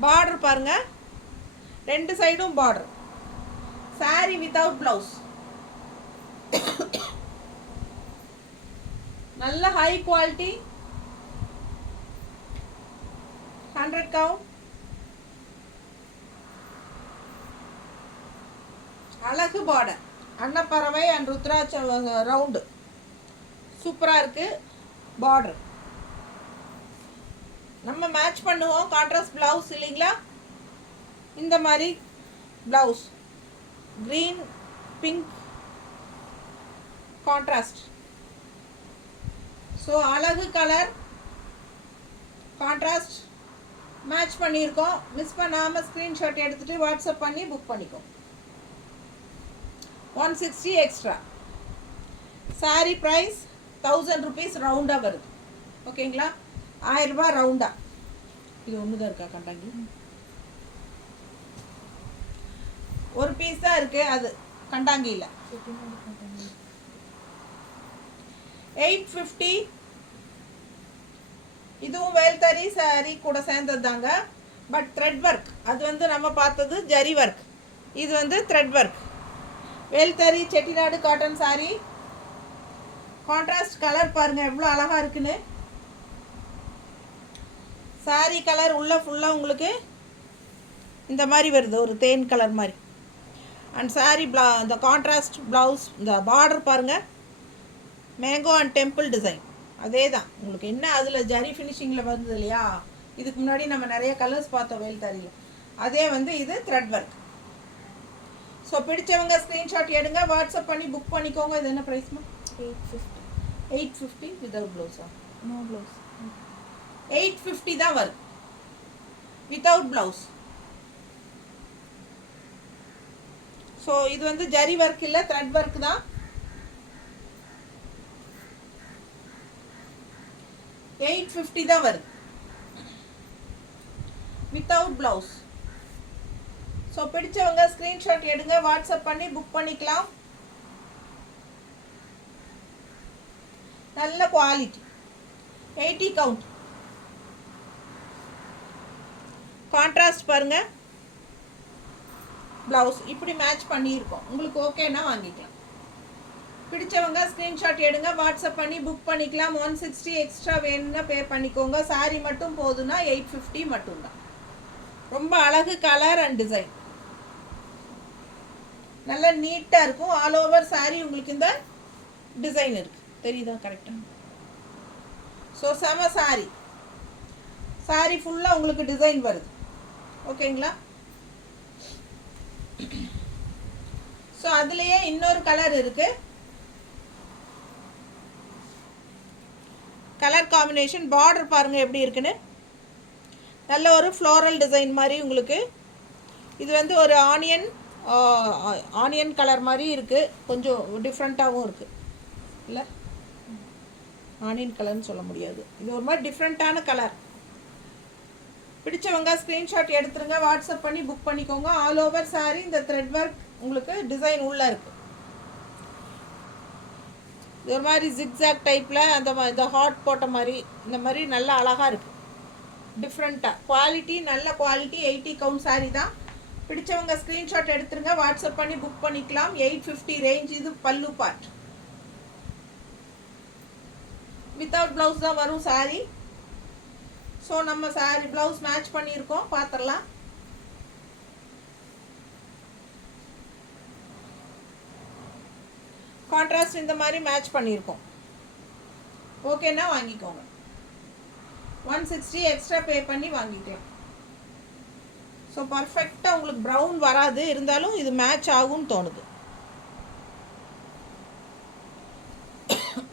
பார்டர் பாருங்கள், 2 சைடும் பார்டர். Sari without blouse. நல்ல ஹை குவாலிட்டி. 100 கவுண்ட். அழகு பார்டர். அன்னப்பறவை அண்ட் ருத்ராட்ச ரவுண்டு சூப்பராக இருக்குது பார்டர். நம்ம மேட்ச் பண்ணுவோம் கான்ட்ராஸ்ட் ப்ளவுஸ் இல்லைங்களா? இந்த மாதிரி blouse green pink contrast. So அழகு கலர் கான்ட்ராஸ்ட் மேட்ச் பண்ணியிருக்கோம். மிஸ் பண்ணாமல் ஸ்க்ரீன்ஷாட் எடுத்துகிட்டு வாட்ஸ்அப் பண்ணி புக் பண்ணிக்கோ. 160 எக்ஸ்ட்ரா. சாரீ ப்ரைஸ் 1000 rupees ரவுண்டாக வருது. ஓகேங்களா? 1000 ரூபாய் ரவுண்டாக. இது ஒன்று தான் இருக்கா கண்டாங்கி? ஒரு பீஸ் தான் இருக்குது அது கண்டாங்கியில். 850. இதுவும் வேல்தறி சாரீ கூட சேர்ந்தது தாங்க. But thread work. அது வந்து நம்ம பார்த்தது ஜரி ஒர்க். இது வந்து த்ரெட் ஒர்க். வேல்தறி Chettinad cotton sari. Contrast colour பாருங்கள் எவ்வளோ அழகாக இருக்குன்னு. சாரீ கலர் உள்ள ஃபுல்லாக உங்களுக்கு இந்த மாதிரி வருது, ஒரு தேன் கலர் மாதிரி. அண்ட் சாரீ இந்த கான்ட்ராஸ்ட் ப்ளவுஸ். இந்த பார்டர் பாருங்கள், மேங்கோ அண்ட் டெம்பிள் டிசைன். அதே தான் உங்களுக்கு என்ன அதில் ஜரி ஃபினிஷிங்கில் வந்தது இல்லையா? இதுக்கு முன்னாடி நம்ம நிறைய கலர்ஸ் பார்த்தோம் வேல்தறியில். அதே வந்து இது த்ரெட் ஒர்க். ஸோ பிடிச்சவங்க ஸ்க்ரீன்ஷாட் எடுங்க, வாட்ஸ்அப் பண்ணி புக் பண்ணிக்கோங்க. இது என்ன ப்ரைஸ்மா? 850 வித்தவுட் ப்ளவுஸா? No blouse. 850 தான் வரும் வித்தவுட் ப்ளவுஸ். ஸோ இது வந்து ஜரி ஒர்க் இல்லை, த்ரெட் ஒர்க் தான். 850 தான் வருது வித்தவுட் ப்ளவுஸ். ஸோ பிடிச்சவங்க ஸ்க்ரீன்ஷாட் எடுங்க, வாட்ஸ்அப் பண்ணி புக் பண்ணிக்கலாம். நல்ல குவாலிட்டி. 80 கவுண்ட். கான்ட்ராஸ்ட் பாருங்கள். ப்ளவுஸ் இப்படி மேட்ச் பண்ணியிருக்கோம். உங்களுக்கு ஓகேன்னா வாங்கிக்கலாம். பிடிச்சவங்க ஸ்க்ரீன்ஷாட் எடுங்க, வாட்ஸ்அப் பண்ணி புக் பண்ணிக்கலாம். 160 எக்ஸ்ட்ரா வேணும்னா பே பண்ணிக்கோங்க. சாரீ மட்டும் போதுன்னா 850 மட்டும்தான். ரொம்ப அழகு கலர் அண்ட் டிசைன். நல்லா நீட்டாக இருக்கும். ஆல் ஓவர் சாரீ உங்களுக்கு இந்த டிசைன் இருக்குது. தெரியுதா கரெக்டாக? ஸோ செம சாரீ. சாரீ ஃபுல்லாக உங்களுக்கு டிசைன் வருது. ஓகேங்களா? அதுலேயே இன்னொரு கலர் இருக்குது. கலர் காம்பினேஷன் பார்டர் பாருங்கள் எப்படி இருக்குன்னு. நல்ல ஒரு ஃப்ளோரல் டிசைன் மாதிரி உங்களுக்கு. இது வந்து ஒரு ஆனியன் கலர் மாதிரி இருக்குது. கொஞ்சம் டிஃப்ரெண்ட்டாகவும் இருக்குது. இல்லை, ஆனியன் கலர்னு சொல்ல முடியாது. இது ஒரு மாதிரி டிஃப்ரெண்ட்டான கலர். பிடிச்சவங்க ஸ்க்ரீன்ஷாட் எடுத்துருங்க, வாட்ஸ்அப் பண்ணி புக் பண்ணிக்கோங்க. ஆல் ஓவர் சாரி இந்த த்ரெட் ஒர்க் உங்களுக்கு டிசைன் உள்ளே இருக்குது. இது ஒரு மாதிரி ஜிக்ஸாக் டைப்பில் இந்த ஹாட் போட்ட மாதிரி இந்த மாதிரி நல்லா அழகாக இருக்குது. டிஃப்ரெண்ட்டாக குவாலிட்டி, நல்ல குவாலிட்டி. 80 கவுண்ட் சாரி தான். பிடிச்சவங்க ஸ்க்ரீன்ஷாட் எடுத்துருங்க, வாட்ஸ்அப் பண்ணி புக் பண்ணிக்கலாம். 850 ரேஞ்ச். இது பல்லு பார்ட். வித்தவுட் ப்ளவுஸ் தான் வரும் சாரி. ஸோ நம்ம சாரி ப்ளவுஸ் மேட்ச் பண்ணியிருக்கோம், பார்த்துடலாம். கான்ட்ராஸ்ட் இந்த மாதிரி மேட்ச் பண்ணியிருக்கோம். ஓகேன்னா வாங்கிக்கோங்க. 160 எக்ஸ்ட்ரா பே பண்ணி வாங்கிக்கலாம். ஸோ பர்ஃபெக்டாக உங்களுக்கு ப்ரௌன் வராது, இருந்தாலும் இது மேட்ச் ஆகும்னு தோணுது.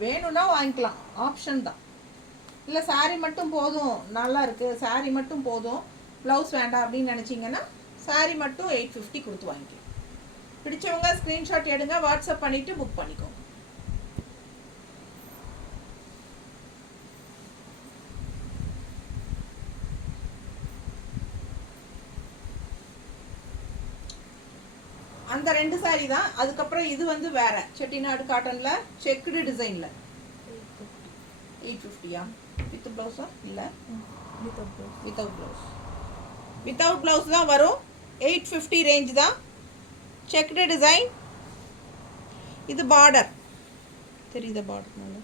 வேணும்னா வாங்கிக்கலாம், ஆப்ஷன் தான். இல்லை சாரீ மட்டும் போதும், நல்லா இருக்குது, சாரீ மட்டும் போதும், ப்ளவுஸ் வேண்டாம் அப்படின்னு நினச்சிங்கன்னா சாரீ மட்டும் 850 கொடுத்து வாங்கிக்கலாம். பிடிச்சவங்க ஸ்க்ரீன்ஷாட் எடுங்க, வாட்ஸ்அப் பண்ணிவிட்டு புக் பண்ணிக்கோங்க. அந்த 2 சாரீ தான். அதுக்கப்புறம் இது வந்து வேற செட்டிநாடு காட்டனில் செக்குடு டிசைனில் 850. வித் ப்ளவுஸா? இல்லை, வித்தவுட் ப்ளவுஸ் தான் வரும். 850 ரேஞ்ச் தான். Checked design. இது பார்டர் தெரியுது, பார்டர் நல்லா.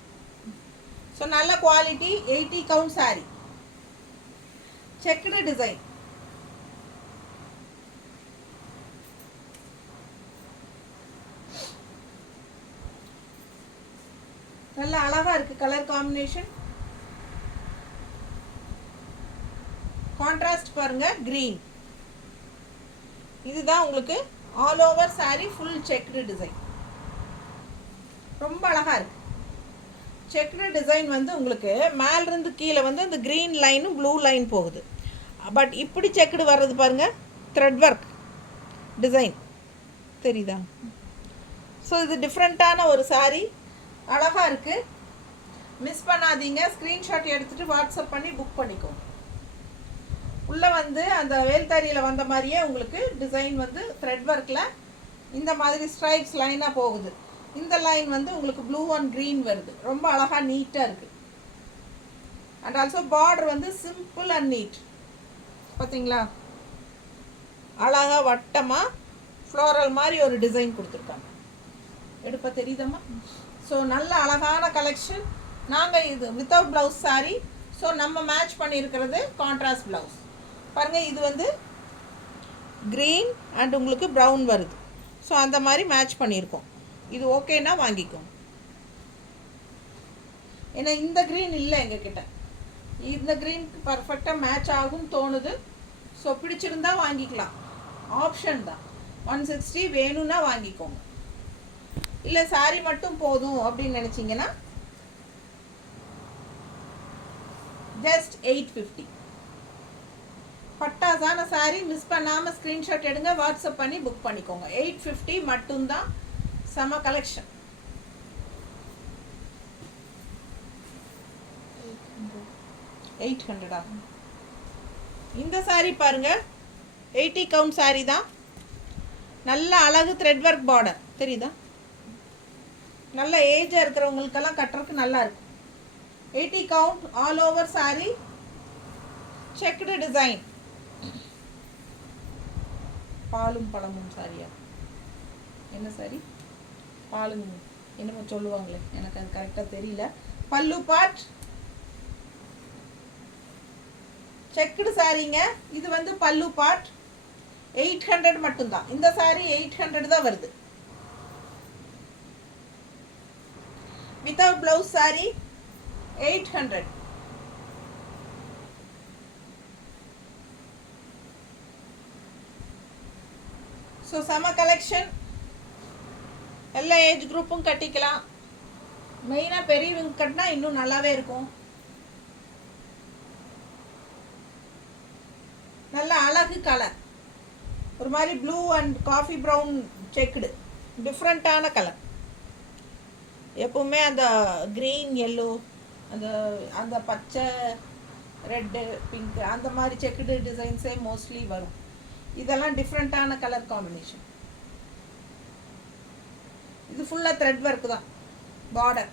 ஸோ நல்ல quality. 80 count sorry. Checked design. நல்ல அழகா இருக்கு கலர் காம்பினேஷன். கான்ட்ராஸ்ட் பாருங்க, கிரீன். இதுதான் உங்களுக்கு all over sorry full checked design. ரொம்ப அழகா இருக்கு. செக்குடு டிசைன் வந்து உங்களுக்கு மேலிருந்து கீழே வந்து இந்த கிரீன் லைனும் ப்ளூ லைன் போகுது. பட் இப்படி செக்குடு வர்றது பாருங்க, த்ரெட் ஒர்க் டிசைன் தெரியுதா? ஸோ இது டிஃப்ரெண்ட்டான ஒரு சாரி, அழகாக இருக்குது. மிஸ் பண்ணாதீங்க. ஸ்க்ரீன்ஷாட் எடுத்துகிட்டு வாட்ஸ்அப் பண்ணி புக் பண்ணிக்கோங்க. உள்ளே வந்து அந்த வேல்தாரியில் வந்த மாதிரியே உங்களுக்கு டிசைன் வந்து த்ரெட் ஒர்க்கில் இந்த மாதிரி ஸ்ட்ரைப்ஸ் லைனாக போகுது. இந்த லைன் வந்து உங்களுக்கு ப்ளூ அண்ட் க்ரீன் வருது. ரொம்ப அழகாக நீட்டாக இருக்குது. அண்ட் ஆல்சோ பார்டர் வந்து சிம்பிள் அண்ட் நீட். பார்த்தீங்களா, அழகாக வட்டமாக ஃப்ளோரல் மாதிரி ஒரு டிசைன் கொடுத்துருக்காங்க. எடுப்ப தெரியுதம்மா? ஸோ நல்ல அழகான கலெக்ஷன். நாங்கள் இது வித்தவுட் ப்ளவுஸ் சாரி. ஸோ நம்ம மேட்ச் பண்ணியிருக்கிறது கான்ட்ராஸ்ட் ப்ளவுஸ் பாருங்கள். இது வந்து க்ரீன் அண்ட் உங்களுக்கு ப்ரௌன் வருது. ஸோ அந்த மாதிரி மேட்ச் பண்ணியிருக்கோம். இது ஓகேன்னா வாங்கிக்கோங்க. ஏன்னா இந்த க்ரீன் இல்லை எங்ககிட்ட. இந்த க்ரீனுக்கு பர்ஃபெக்டாக மேட்ச் ஆகும்னு தோணுது. ஸோ பிடிச்சிருந்தா வாங்கிக்கலாம், ஆப்ஷன் தான். 160 வேணும்னா வாங்கிக்கோங்க. இல்லை சாரி மட்டும் போதும் அப்படின்னு நினச்சிங்கன்னா ஜஸ்ட் 850. பட்டாசான சாரி. மிஸ் பண்ணாமல் ஸ்க்ரீன்ஷாட் எடுங்க, வாட்ஸ்அப் பண்ணி புக் பண்ணிக்கோங்க. 850 மட்டும்தான். செம கலெக்ஷன். 800. இந்த சாரி பாருங்க, 80 கவுண்ட் சாரி தான். நல்ல அழகு த்ரெட் ஒர்க் பார்டர் தெரியுதா? நல்ல ஏஜாக இருக்கிறவங்களுக்கெல்லாம் கட்டுறதுக்கு நல்லா இருக்கும். 80 count all over sorry. Checked design. பாலும் பழமும் சாரியா? என்ன சாரி? பாலும் என்னமோ சொல்லுவாங்களே, எனக்கு அது கரெக்டாக தெரியல. பல்லு பார்ட் செக்குடு சாரிங்க. இது வந்து பல்லு பார்ட். 800 மட்டும்தான். இந்த சாரி 800 தான் வருது. Without blouse sorry 800. ஸோ செம கலெக்ஷன். எல்லா ஏஜ் குரூப்பும் கட்டிக்கலாம். மெயினாக பெரியவங்க கட்டினா இன்னும் நல்லாவே இருக்கும். நல்ல அழகு கலர், ஒரு மாதிரி blue and coffee brown checked, டிஃப்ரெண்ட்டான கலர். எப்பவுமே அந்த க்ரீன் எல்லோ, அந்த அந்த பச்சை ரெட்டு பிங்க் அந்த மாதிரி செக்குடு டிசைன்ஸே மோஸ்ட்லி வரும். இதெல்லாம் டிஃப்ரெண்ட்டான கலர் காம்பினேஷன். இது ஃபுல்லாக த்ரெட் ஒர்க் தான், பார்டர்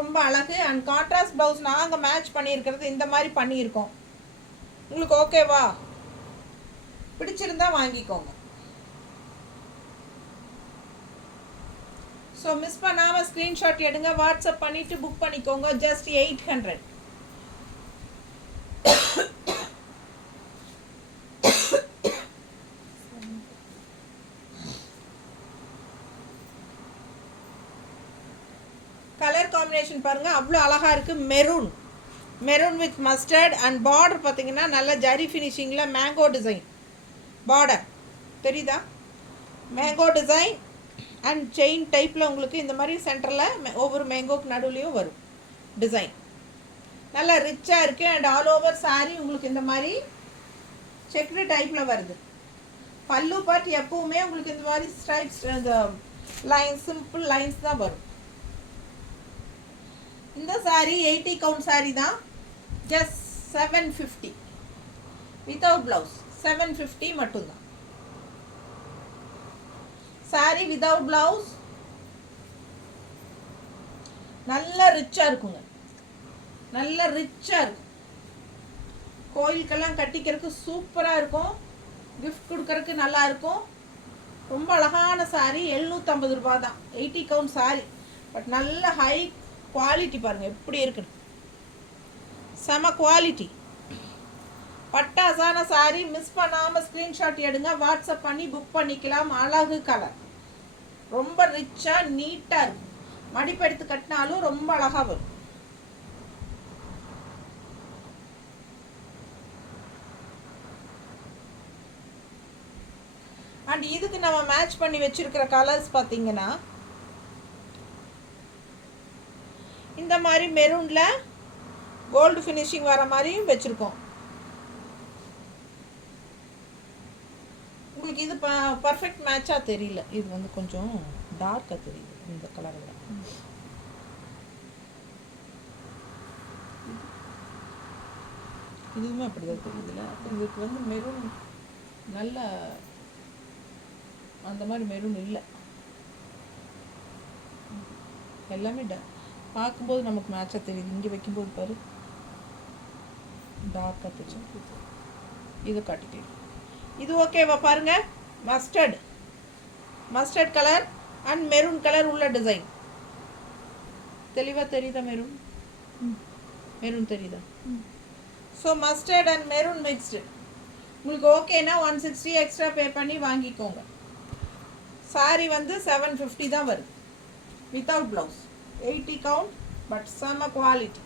ரொம்ப அழகு. அண்ட் கான்ட்ராஸ்ட் ப்ளவுஸ் நாங்கள் மேட்ச் பண்ணியிருக்கிறது இந்த மாதிரி பண்ணியிருக்கோம். உங்களுக்கு ஓகேவா? பிடிச்சிருந்தா வாங்கிக்கோங்க. ஸோ மிஸ் பண்ணாமல் ஸ்க்ரீன்ஷாட் எடுங்க, வாட்ஸ்அப் பண்ணிவிட்டு புக் பண்ணிக்கோங்க. ஜஸ்ட் 800. கலர் காம்பினேஷன் பாருங்கள், அவ்வளோ அழகாக இருக்குது. Maroon with mustard. And border பார்த்தீங்கன்னா நல்ல ஜரி ஃபினிஷிங்கில் மேங்கோ டிசைன் பார்டர் தெரியுதா? மேங்கோ டிசைன் அண்ட் செயின் டைப்பில் உங்களுக்கு இந்த மாதிரி சென்டரில் ஒவ்வொரு மேங்கோக்கு நடுவுலையும் வரும் டிசைன். நல்லா ரிச்சாக இருக்குது. அண்ட் ஆல் ஓவர் சாரீ உங்களுக்கு இந்த மாதிரி செக்டு டைப்பில் வருது. பல்லு பார்ட் எப்பவுமே உங்களுக்கு இந்த மாதிரி ஸ்ட்ரைப்ஸ், இந்த லைன்ஸ், சிம்பிள் லைன்ஸ் தான் வரும். இந்த சாரீ 80 கவுண்ட் சாரீ தான். Just 750 without blouse. 750 மட்டும்தான் சாரீ வித்தவுட் ப்ளவுஸ். நல்ல ரிச்சாக இருக்குங்க, நல்ல ரிச்சாக இருக்கும். கோயிலுக்கெல்லாம் கட்டிக்கிறதுக்கு சூப்பராக இருக்கும். கிஃப்ட் கொடுக்கறதுக்கு நல்லா இருக்கும். ரொம்ப அழகான சாரீ. 750 ரூபா தான். 80 கவுண்ட் சாரீ. பட் நல்ல ஹை குவாலிட்டி பாருங்கள் எப்படி இருக்குன்னு. செம குவாலிட்டி, பட்டாசான சாரீ. மிஸ் பண்ணாமல் ஸ்க்ரீன்ஷாட் எடுங்க, வாட்ஸ்அப் பண்ணி புக் பண்ணிக்கலாம். அழகு கலர், ரொம்ப ரிச்சாக நீட்டாக இருக்கும். மடிப்பெடுத்து கட்டினாலும் ரொம்ப அழகாக வரும். அண்ட் இதுக்கு நம்ம மேட்ச் பண்ணி வச்சிருக்கிற கலர்ஸ் பார்த்தீங்கன்னா இந்த மாதிரி மெரூனில் கோல்டு ஃபினிஷிங் வர மாதிரியும் வச்சுருக்கோம். உங்களுக்கு இது பர்ஃபெக்ட் மேட்சாக தெரியல. இது வந்து கொஞ்சம் டார்க்காக தெரியுது இந்த கலரில். இதுவுமே அப்படி தான் தெரியுதுல்ல. இதுக்கு வந்து மெரூன் நல்ல அந்த மாதிரி மெரூன் இல்லை. எல்லாமே பார்க்கும்போது நமக்கு மேட்சாக தெரியுது. இங்கே வைக்கும்போது பாரு டார்க்காக தெரியும். இதை காட்டிக்கலாம். இது ஓகேவா பாருங்கள்? Mustard colour and maroon colour உள்ள டிசைன் தெளிவாக தெரியுதா? மெரூன் தெரியுதா? So mustard and maroon mixed. உங்களுக்கு ஓகேனா 160 எக்ஸ்ட்ரா பே பண்ணி வாங்கிக்கோங்க. சாரீ வந்து 750 தான் வருது வித்தவுட் ப்ளவுஸ். 80 கவுண்ட், பட் செம குவாலிட்டி.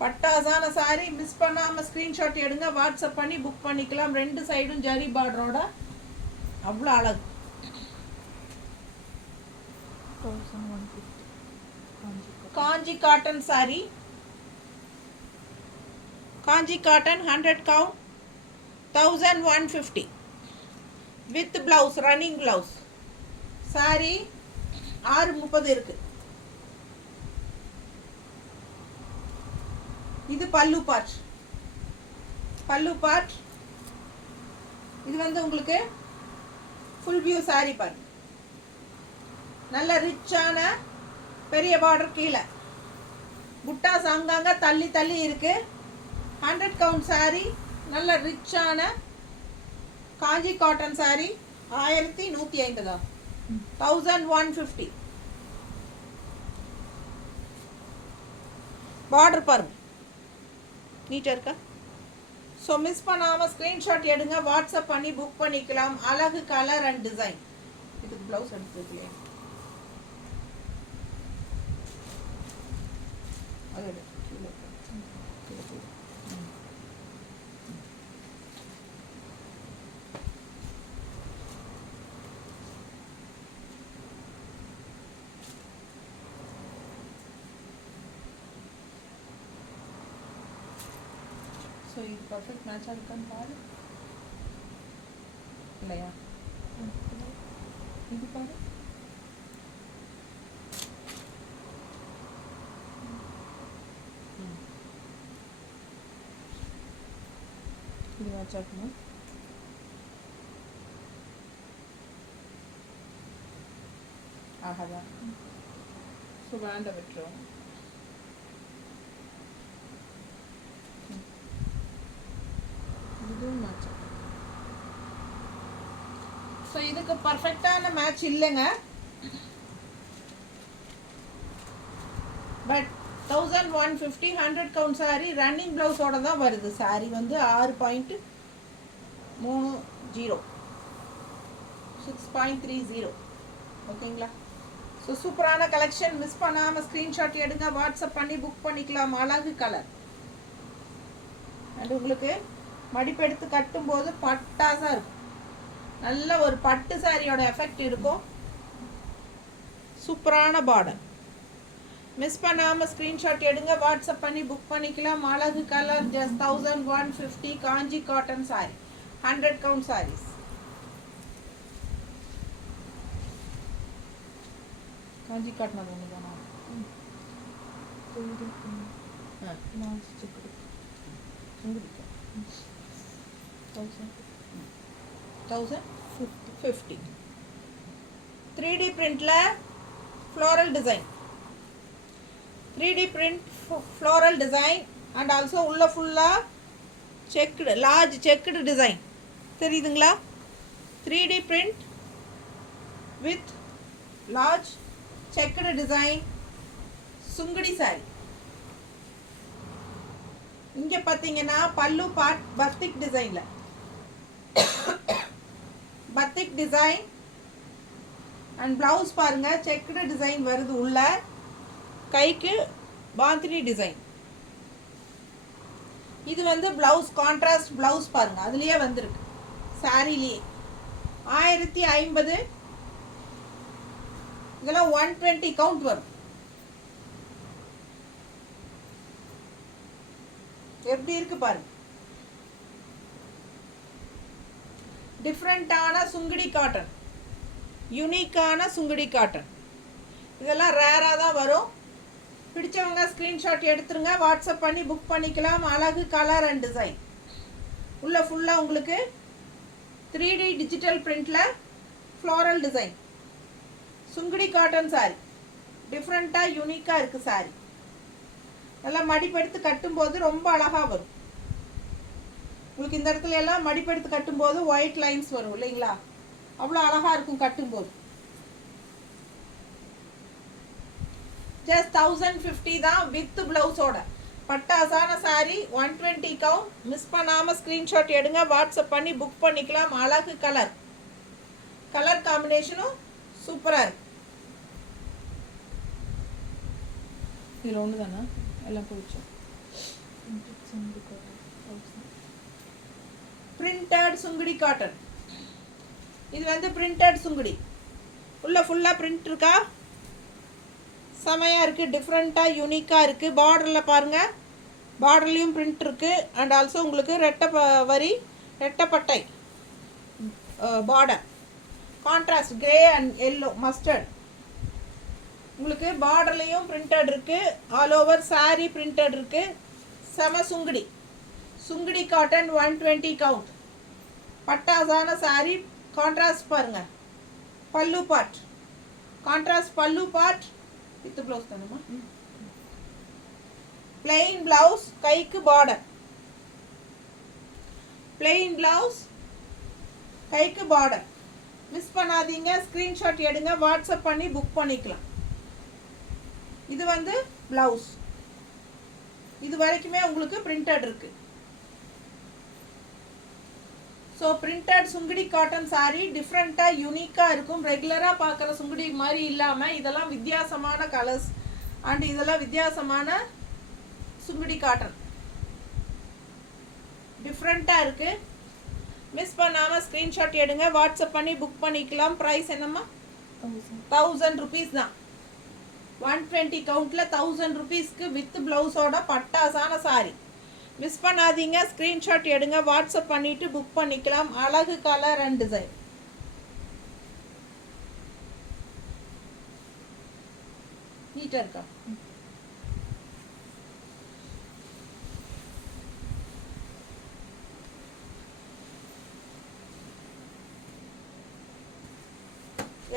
பட்டாசான சாரீ. மிஸ் பண்ணாமல் ஸ்க்ரீன்ஷாட் எடுங்க, வாட்ஸ்அப் பண்ணி புக் பண்ணிக்கலாம். 2 சைடும் ஜரி பார்டரோட அவ்வளோ அழகு. Kanchi cotton sari. Kanchi cotton 100 count 1150 with blouse, running blouse. Sari 630 இருக்கு. இது பல்லு பார்ட். இது வந்து உங்களுக்கு ஃபுல் வியூ சாரீ பாருங்க. நல்ல ரிச்சான பெரிய பார்டர், கீழே புட்டாஸ் அங்கங்க தள்ளி தள்ளி இருக்கு. 100 கவுண்ட் சாரீ. நல்ல ரிச்சான காஞ்சி காட்டன் சாரீ. 1150. 1150. பார்டர் பாருங்க, நீட்டாக இருக்கா? ஸோ மிஸ் பண்ணாமல் ஸ்க்ரீன்ஷாட் எடுங்க, வாட்ஸ்அப் பண்ணி புக் பண்ணிக்கலாம். அழகு கலர் அண்ட் டிசைன். இதுக்கு ப்ளவுஸ் எடுத்துக்கலையா? அது ஸோ இது பர்ஃபெக்ட் மேட்சாக இருக்கான்னு பாரு. இல்லையா? இது பாரு. இது மேட்சாக இருக்கணும். ஆகாதா? ஸோ வேண்டாம், விட்டுரும். இதுவும் மேட்ச். ஸோ இதுக்கு பர்ஃபெக்டான மேட்ச் இல்லைங்க. பட் 1150 100 கவுண்ட் சாரி ரன்னிங் ப்ளவுஸோட தான் வருது. சாரி வந்து 6.30 6.30. ஓகேங்களா? ஸோ சூப்பரான கலெக்ஷன். மிஸ் பண்ணாமல் ஸ்க்ரீன்ஷாட் எடுங்க, வாட்ஸ்அப் பண்ணி புக் பண்ணிக்கலாம். அழகு கலர். அண்ட் உங்களுக்கு மடிப்பெடுத்து கட்டும்போது பட்டாசாக இருக்கும். நல்ல ஒரு பட்டு சாரியோட எஃபெக்ட் இருக்கும். சூப்பரான பார்டர். மிஸ் பண்ணாமல் ஸ்க்ரீன்ஷாட் எடுங்க, வாட்ஸ்அப் பண்ணி புக் பண்ணிக்கலாம். அழகு colour. Just 1150 Kanchi cotton sari 100 count saris. Kanchi காட்டினா ஒன்று தானா? 1050 3D பிரிண்ட்ல floral design. 3D print floral design and also உள்ள ஃபுல்லாக செக்குடு லார்ஜ் செக்குடு டிசைன் தெரியுதுங்களா? 3D print with large checked design Sungudi sorry. இங்கே பார்த்தீங்கன்னா பல்லு பார்ட் பத்திக் டிசைனில் பத்திக் டிசைன் அண்ட் ப்ளவுஸ் பாருங்கள் செக்குடு டிசைன் வருது. உள்ள கைக்கு பாந்தினி டிசைன். இது வந்து ப்ளவுஸ் கான்ட்ராஸ்ட் ப்ளவுஸ் பாருங்கள், அதுலேயே வந்திருக்கு சாரிலேயே. 1050. இதெல்லாம் 120 கவுண்ட் வரும். எப்படி இருக்கு பாருங்க. டிஃப்ரெண்ட்டான சுங்குடி காட்டன், யூனிக்கான சுங்குடி காட்டன். இதெல்லாம் ரேராக தான் வரும். பிடிச்சவங்க ஸ்க்ரீன்ஷாட் எடுத்துருங்க, வாட்ஸ்அப் பண்ணி புக் பண்ணிக்கலாம். அழகு கலர் அண்ட் டிசைன். உள்ள ஃபுல்லாக உங்களுக்கு 3D டிஜிட்டல் பிரிண்டில் floral design Sungudi cotton sari. டிஃப்ரெண்ட்டாக யூனிக்காக இருக்குது சாரி. நல்லா மடிப்பெடுத்து கட்டும்போது ரொம்ப அழகாக வரும். உங்களுக்கு இந்த இடத்துல எல்லாம் மடிப்பெடுத்து கட்டும்போது ஒயிட் லைன்ஸ் வரும் இல்லைங்களா? அவ்வளோ அழகாக இருக்கும் கட்டும்போது. ஜஸ்ட் 1050 தான் வித் பிளவுஸோட. பட்டாசான சாரி 120 கவுண்ட். மிஸ் பண்ணாமல் ஸ்க்ரீன்ஷாட் எடுங்க, வாட்ஸ்அப் பண்ணி புக் பண்ணிக்கலாம். அழகு கலர். கலர் காம்பினேஷனும் சூப்பராக இருக்கு. இதில் ஒன்று தானே எல்லாம் போயிடுச்சு. Printed Sungudi cotton. இது வந்து பிரிண்டட் சுங்குடி. உள்ள ஃபுல்லாக பிரிண்ட் இருக்கா? செமையாக இருக்குது. டிஃப்ரெண்ட்டாக யூனிக்காக இருக்குது. பார்டரில் பாருங்கள், பார்டர்லேயும் பிரிண்ட் இருக்குது. அண்ட் ஆல்சோ உங்களுக்கு ரெட்டப்பட்டை border. Contrast grey and yellow mustard. உங்களுக்கு பார்டர்லேயும் பிரிண்டட் இருக்குது. ஆல் ஓவர் சாரீ பிரிண்டட் இருக்குது. செம சுங்குடி. Sungudi cotton 120 count. பட்டாசான சாரீ. கான்ட்ராஸ்ட் பாருங்கள். Pallu part contrast pallu part with blouse தானம்மா. பிளெயின் பிளவுஸ், கைக்கு பார்டர். பிளெயின் பிளவுஸ், கைக்கு பார்டர். மிஸ் பண்ணாதீங்க, ஸ்க்ரீன்ஷாட் எடுங்க, வாட்ஸ்அப் பண்ணி புக் பண்ணிக்கலாம். இது வந்து பிளவுஸ். இது வரைக்குமே உங்களுக்கு பிரிண்டட் இருக்கு. So printed Sungudi cotton sari டிஃப்ரெண்ட்டாக யூனிக்காக இருக்கும். ரெகுலராக பார்க்குற சுங்குடி மாதிரி இல்லாமல் இதெல்லாம் வித்தியாசமான கலர்ஸ் அண்ட் இதெல்லாம் வித்தியாசமான சுங்குடி காட்டன். டிஃப்ரெண்ட்டாக இருக்குது. மிஸ் பண்ணாமல் ஸ்க்ரீன்ஷாட் எடுங்க, வாட்ஸ்அப் பண்ணி புக் பண்ணிக்கலாம். ப்ரைஸ் என்னம்மா? 1000 rupees தான். 120 கவுண்ட்டில் 1000 rupeesக்கு வித் ப்ளவுஸோட பட்டாசான சாரி. மிஸ் பண்ணாதீங்க, ஸ்க்ரீன்ஷாட் எடுங்க, வாட்ஸ்அப் பண்ணிவிட்டு புக் பண்ணிக்கலாம். அழகு கலர் அண்ட் டிசைன். நீட்டாக இருக்கா?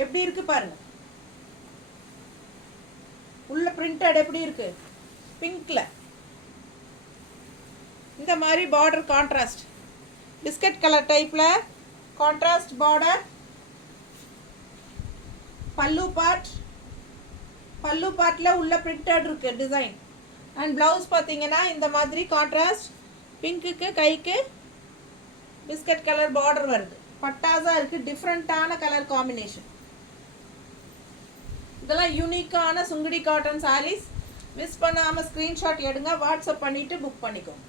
எப்படி இருக்கு பாருங்க. உள்ள பிரிண்டட் எப்படி இருக்கு? பிங்க்ல இந்த மாதிரி பார்டர் கான்ட்ராஸ்ட், பிஸ்கட் கலர் டைப்ல கான்ட்ராஸ்ட் பார்டர். பல்லு பார்ட்ல உள்ள பிரிண்டட் இருக்கு டிசைன். அண்ட் பிளவுஸ் பார்த்தீங்கன்னா இந்த மாதிரி கான்ட்ராஸ்ட் பிங்க்குக்கு கைக்கு பிஸ்கட் கலர் பார்டர் வருது. பட்டாசா இருக்கு, டிஃப்ரெண்ட்டான கலர் காம்பினேஷன். இதெல்லாம் யூனிக்கான சுங்குடி காட்டன் சாரீஸ். மிஸ் பண்ணாமல் ஸ்க்ரீன்ஷாட் எடுங்க, வாட்ஸ்அப் பண்ணிவிட்டு புக் பண்ணிக்கோங்க.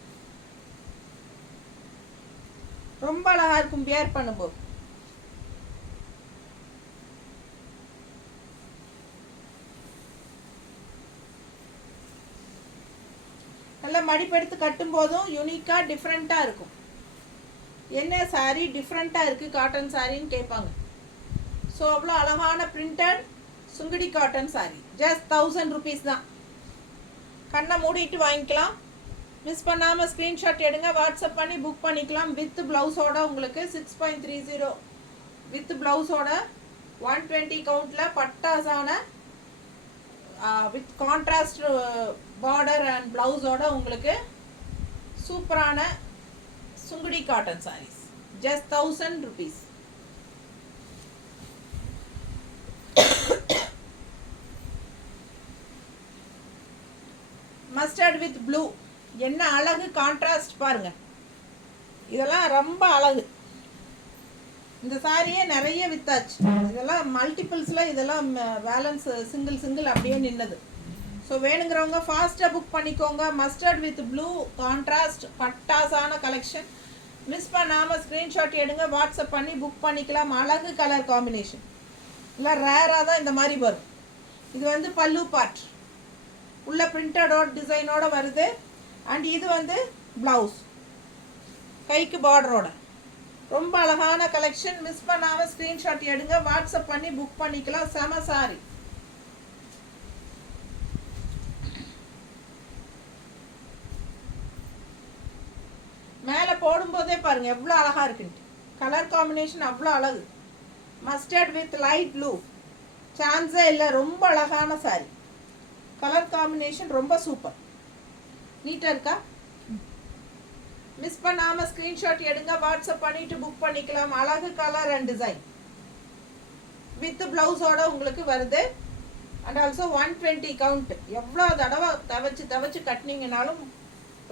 ரொம்ப அழகாக இருக்கும் வியர் பண்ணும்போது. நல்லா மடிப்பெடுத்து கட்டும் போதும் யூனிக்காக டிஃப்ரெண்ட்டாக இருக்கும். என்ன சாரீ டிஃப்ரெண்ட்டாக இருக்குது காட்டன் சாரின்னு கேட்பாங்க. ஸோ அவ்வளோ அழகான printed Sungudi cotton sari. Just 1000 rupees தான். கண்ணை மூடிட்டு வாங்கிக்கலாம். மிஸ் பண்ணாமல் ஸ்க்ரீன்ஷாட் எடுங்க, வாட்ஸ்அப் பண்ணி புக் பண்ணிக்கலாம். வித் ப்ளவுஸோட உங்களுக்கு 6.30 வித் ப்ளவுஸோட 120 கவுண்டில் பட்டாசான வித் கான்ட்ராஸ்ட் பார்டர் அண்ட் ப்ளவுஸோட உங்களுக்கு சூப்பரான Sungudi cotton saris. Just 1000 rupees. Mustard with blue, என்ன அழகு கான்ட்ராஸ்ட் பாருங்க. இதெல்லாம் ரொம்ப அழகு. இந்த சாரியே நிறைய வித்தாச்சு. இதெல்லாம் மல்டிபிள்ஸில் இதெல்லாம் பேலன்ஸ் சிங்கிள் அப்படியே நின்னது. ஸோ வேணுங்கிறவங்க ஃபாஸ்ட்டாக புக் பண்ணிக்கோங்க. மஸ்டர்ட் வித் ப்ளூ கான்ட்ராஸ்ட் பட்டாசான கலெக்ஷன். மிஸ் பண்ணாமல் ஸ்க்ரீன்ஷாட் எடுங்க, வாட்ஸ்அப் பண்ணி புக் பண்ணிக்கலாம். அழகு கலர் காம்பினேஷன். இல்லை ரேராக தான் இந்த மாதிரி வரும். இது வந்து பல்லு பார்ட் உள்ள பிரிண்டடோட டிசைனோட வருது. அண்ட் இது வந்து ப்ளவுஸ் கைக்கு பார்டரோட. ரொம்ப அழகான கலெக்ஷன். மிஸ் பண்ணாமல் ஸ்க்ரீன்ஷாட் எடுங்க, வாட்ஸ்அப் பண்ணி புக் பண்ணிக்கலாம். செம சாரி. மேலே போடும்போதே பாருங்க எவ்வளோ அழகாக இருக்குன்ட்டு. கலர் காம்பினேஷன் அவ்வளோ அழகு. மஸ்டர்ட் வித் லைட் ப்ளூ, சான்ஸே இல்லை. ரொம்ப அழகான சாரி. கலர் காம்பினேஷன் ரொம்ப சூப்பர். நீட்டாக இருக்கா? மிஸ் பண்ணாமல் ஸ்க்ரீன்ஷாட் எடுங்க, வாட்ஸ்அப் பண்ணிவிட்டு புக் பண்ணிக்கலாம். அழகு கலர் அண்ட் டிசைன் வித் ப்ளவுஸோட உங்களுக்கு வருது. And also 120 count. எவ்வளோ தடவை தவச்சு கட்டினீங்கனாலும்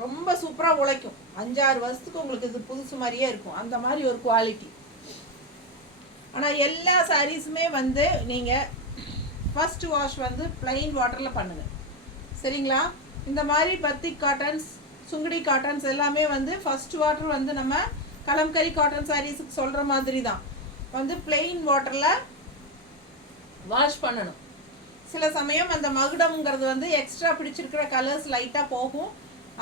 ரொம்ப சூப்பராக உழைக்கும். 5-6 வருஷத்துக்கு உங்களுக்கு இது புதுசு மாதிரியே இருக்கும். அந்த மாதிரி ஒரு குவாலிட்டி. ஆனால் எல்லா சாரீஸுமே வந்து நீங்கள் ஃபர்ஸ்ட் வாஷ் வந்து பிளைன் வாட்டரில் பண்ணுங்கள், சரிங்களா? இந்த மாதிரி பத்திக் காட்டன்ஸ் சுங்குடி காட்டன்ஸ் எல்லாமே வந்து ஃபர்ஸ்ட் வாட்டர் வந்து நம்ம கலம்கரி காட்டன் சாரீஸுக்கு சொல்கிற மாதிரி தான் வந்து பிளெயின் வாட்டரில் வாஷ் பண்ணணும். சில சமயம் அந்த மகுடம்ங்கிறது வந்து எக்ஸ்ட்ரா பிடிச்சிருக்கிற கலர்ஸ் லைட்டாக போகும்.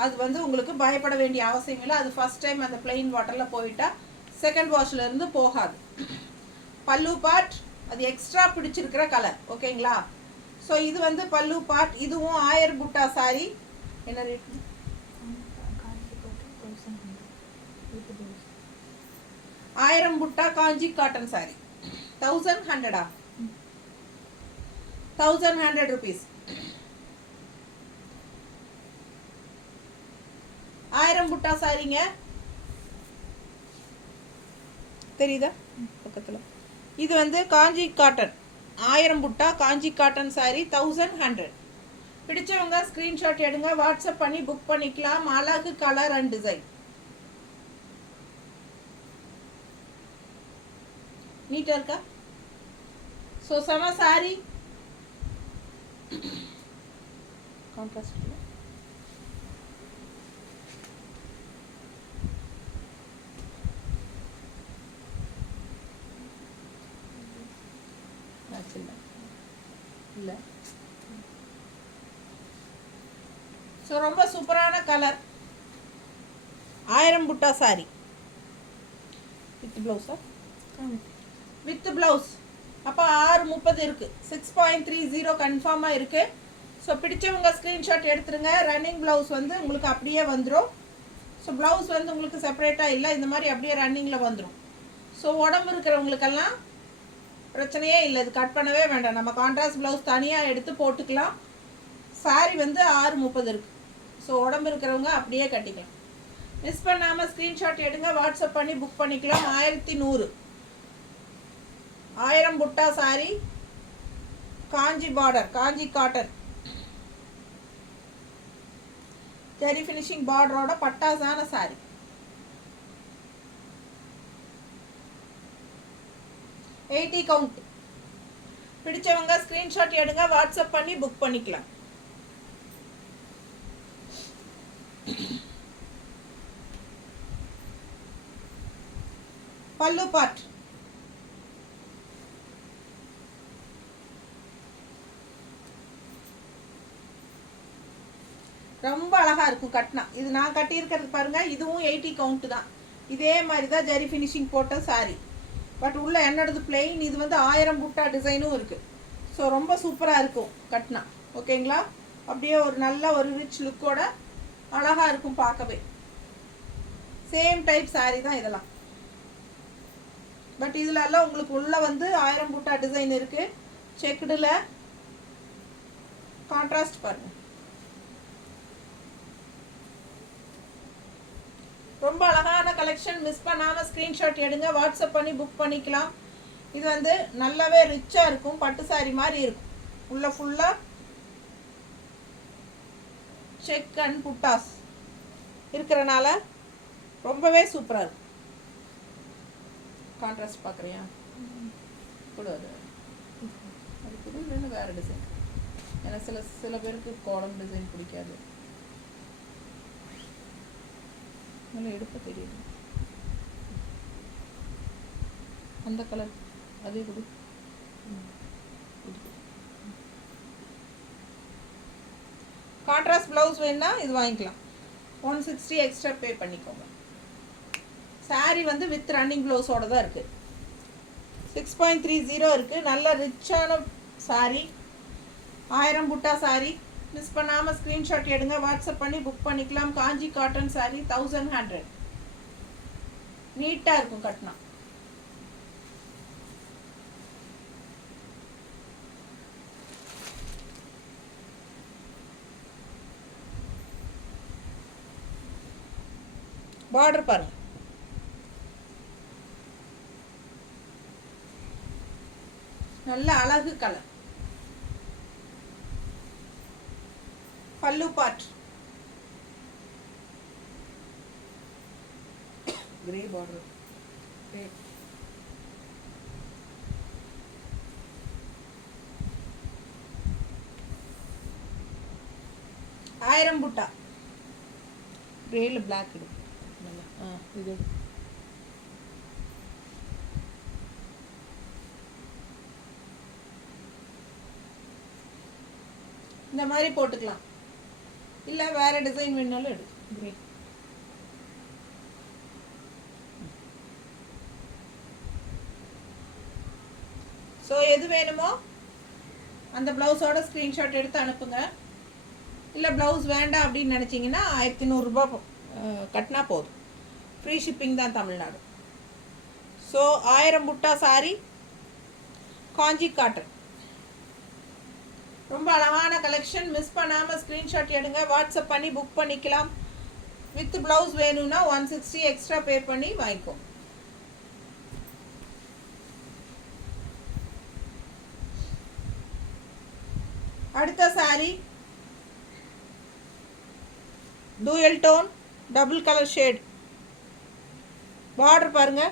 அது வந்து உங்களுக்கு பயப்பட வேண்டிய அவசியம் இல்லை. அது ஃபர்ஸ்ட் டைம் அந்த பிளெயின் வாட்டரில் போயிட்டால் செகண்ட் வாஷ்லேருந்து போகாது. பல்லு பார்ட் அது எக்ஸ்ட்ரா பிடிச்சிருக்கிற கலர், ஓகேங்களா? ஸோ இது வந்து பல்லு பார்ட். இதுவும் 1000 புட்டா சாரி. என்ன ரேட்? 1000 புட்டா காஞ்சி காட்டன் சாரி. 1100 1100 rupees. 1000 புட்டா சாரிங்க. தெரியுதா பக்கத்தில்? இது வந்து காஞ்சி காட்டன் 1000 புட்டா காஞ்சி காட்டன் சாரி 1100. பிடிச்சவங்க ஸ்க்ரீன்ஷாட் எடுங்க, வாட்ஸ்அப் பண்ணி புக் பண்ணிக்கலாம். அழகு கலர் அண்ட் டிசைன். நீட்டாக இருக்கா? ஸோ செம சாரி. கான்ட்ராஸ்ட் இல்லை. ஸோ ரொம்ப சூப்பரான கலர். 1000 புட்டா சாரி வித் ப்ளவுஸா, வித் ப்ளவுஸ். அப்போ 6:30 இருக்குது. 6.30 கன்ஃபார்மாக இருக்குது. ஸோ பிடிச்சவங்க ஸ்க்ரீன்ஷாட் எடுத்துருங்க. ரன்னிங் ப்ளவுஸ் வந்து உங்களுக்கு அப்படியே வந்துடும். ஸோ ப்ளவுஸ் வந்து உங்களுக்கு செப்பரேட்டாக இல்லை, இந்த மாதிரி அப்படியே ரன்னிங்கில் வந்துடும். ஸோ உடம்பு இருக்கிறவங்களுக்கெல்லாம் பிரச்சனையே இல்லை, இது கட் பண்ணவே வேண்டாம். நம்ம கான்ட்ராஸ்ட் ப்ளவுஸ் தனியாக எடுத்து போட்டுக்கலாம். சாரி வந்து 6:30 இருக்குது. ஸோ உடம்பு இருக்கிறவங்க அப்படியே கட்டிக்கலாம். மிஸ் பண்ணாமல் ஸ்க்ரீன்ஷாட் எடுங்க, வாட்ஸ்அப் பண்ணி புக் பண்ணிக்கலாம். 1100 1000 புட்டா சாரி, காஞ்சி பார்டர், காஞ்சி காட்டன், ஜெரி ஃபினிஷிங் பார்டரோட பட்டாசான சாரி. 80 கவுண்ட். பிடிச்சவங்க ஸ்க்ரீன்ஷாட் எடுங்க, வாட்ஸ்அப் பண்ணி புக் பண்ணிக்கலாம். பல்லு பார்ட் ரொம்ப அழகாக இருக்கும் கட்டினா. இது நான் கட்டியிருக்கிறது பாருங்கள், இதுவும் 80 கவுண்ட்டு தான். இதே மாதிரி தான் ஜெரி ஃபினிஷிங் போட்ட சாரி. பட் உள்ள என்னோடது பிளெயின், இது வந்து 1000 புட்டா டிசைனும் இருக்குது. ஸோ ரொம்ப சூப்பராக இருக்கும் கட்டினா. ஓகேங்களா? அப்படியே ஒரு நல்ல ஒரு ரிச் லுக்கோட அழகாக இருக்கும் பார்க்கவே. சேம் டைப் சாரி தான் இதெல்லாம். பட் இதிலெல்லாம் உங்களுக்கு உள்ள வந்து 1000 புட்டா டிசைன் இருக்குது. செக்குடில் கான்ட்ராஸ்ட் பாருங்கள், ரொம்ப அழகான கலெக்ஷன். மிஸ் பண்ணாமல் ஸ்க்ரீன்ஷாட் எடுங்க, வாட்ஸ்அப் பண்ணி புக் பண்ணிக்கலாம். இது வந்து நல்லாவே ரிச்சாக இருக்கும், பட்டு சாரி மாதிரி இருக்கும். உள்ள ஃபுல்லாக செக் அண்ட் புட்டாஸ் இருக்கிறனால ரொம்பவே சூப்பராக இருக்கும். கான்ட்ராஸ்ட் பார்க்குறியா கூட அது கூட இல்லைன்னு வேறு டிசைன். ஏன்னா சில பேருக்கு கோலம் டிசைன் பிடிக்காது. நல்லா எடுக்க தெரியுது. அந்த கலர் அதே கொடு. கான்ட்ராஸ்ட் ப்ளவுஸ் வேணுன்னா இது வாங்கிக்கலாம். 160 எக்ஸ்ட்ரா பே பண்ணிக்கோங்க. சாரி வந்து வித் ரன்னிங் ப்ளவுஸோட தான் இருக்குது. 6.30 இருக்குது. நல்ல ரிச்சான சாரி, 1000 புட்டா சாரி. மிஸ் பண்ணாமல் ஸ்க்ரீன்ஷாட் எடுங்க, வாட்ஸ்அப் பண்ணி புக் பண்ணிக்கலாம். காஞ்சி காட்டன் சாரி 1100. நீட்டாக இருக்கும் கட்டினா. பார்டர் பாருங்க, நல்ல அழகு கலர். பல்லு பார்ட் கிரே பார்டர், கிரே. ஆயிரம் புட்டா கிரேல பிளாக் இது. இது இந்த மாதிரி போட்டுக்கலாம், இல்லை வேறு டிசைன் வேணாலும் எடு. கிரே ஸோ எது வேணுமோ அந்த ப்ளவுஸோட ஸ்க்ரீன்ஷாட் எடுத்து அனுப்புங்க. இல்லை ப்ளவுஸ் வேண்டாம் அப்படின்னு நினச்சிங்கன்னா 1100 கட்டினா போதும். ஃப்ரீ ஷிப்பிங் தான் தமிழ்நாடு. ஸோ 1000 புட்டா சாரி, காஞ்சி காட்டன், ரொம்ப அழகான கலெக்ஷன். மிஸ் பண்ணாமல் ஸ்க்ரீன்ஷாட் எடுங்க, வாட்ஸ்அப் பண்ணி புக் பண்ணிக்கலாம். வித் ப்ளவுஸ் வேணும்னா 160 எக்ஸ்ட்ரா பே பண்ணி வாங்கிக்கோ. அடுத்த sari dual tone double colour shade. Border பாருங்க,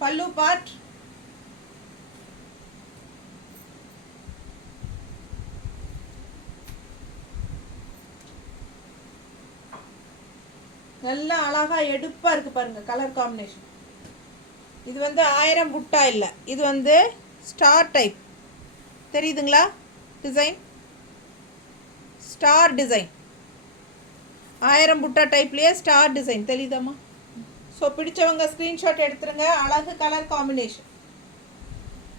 பல்லு பார்ட், நல்லா அழகா எடுப்பா இருக்கு பாருங்க கலர் காம்பினேஷன். இது வந்து 1000 புட்டா இல்லை, இது வந்து ஸ்டார் டைப் தெரியுதுங்களா? டிசைன் ஸ்டார் டிசைன், 1000 புட்டா டைப்லேயே ஸ்டார் டிசைன் தெரியுதாம்மா? ஸோ பிடிச்சவங்க ஸ்க்ரீன்ஷாட் எடுத்துருங்க. அழகு கலர் காம்பினேஷன்.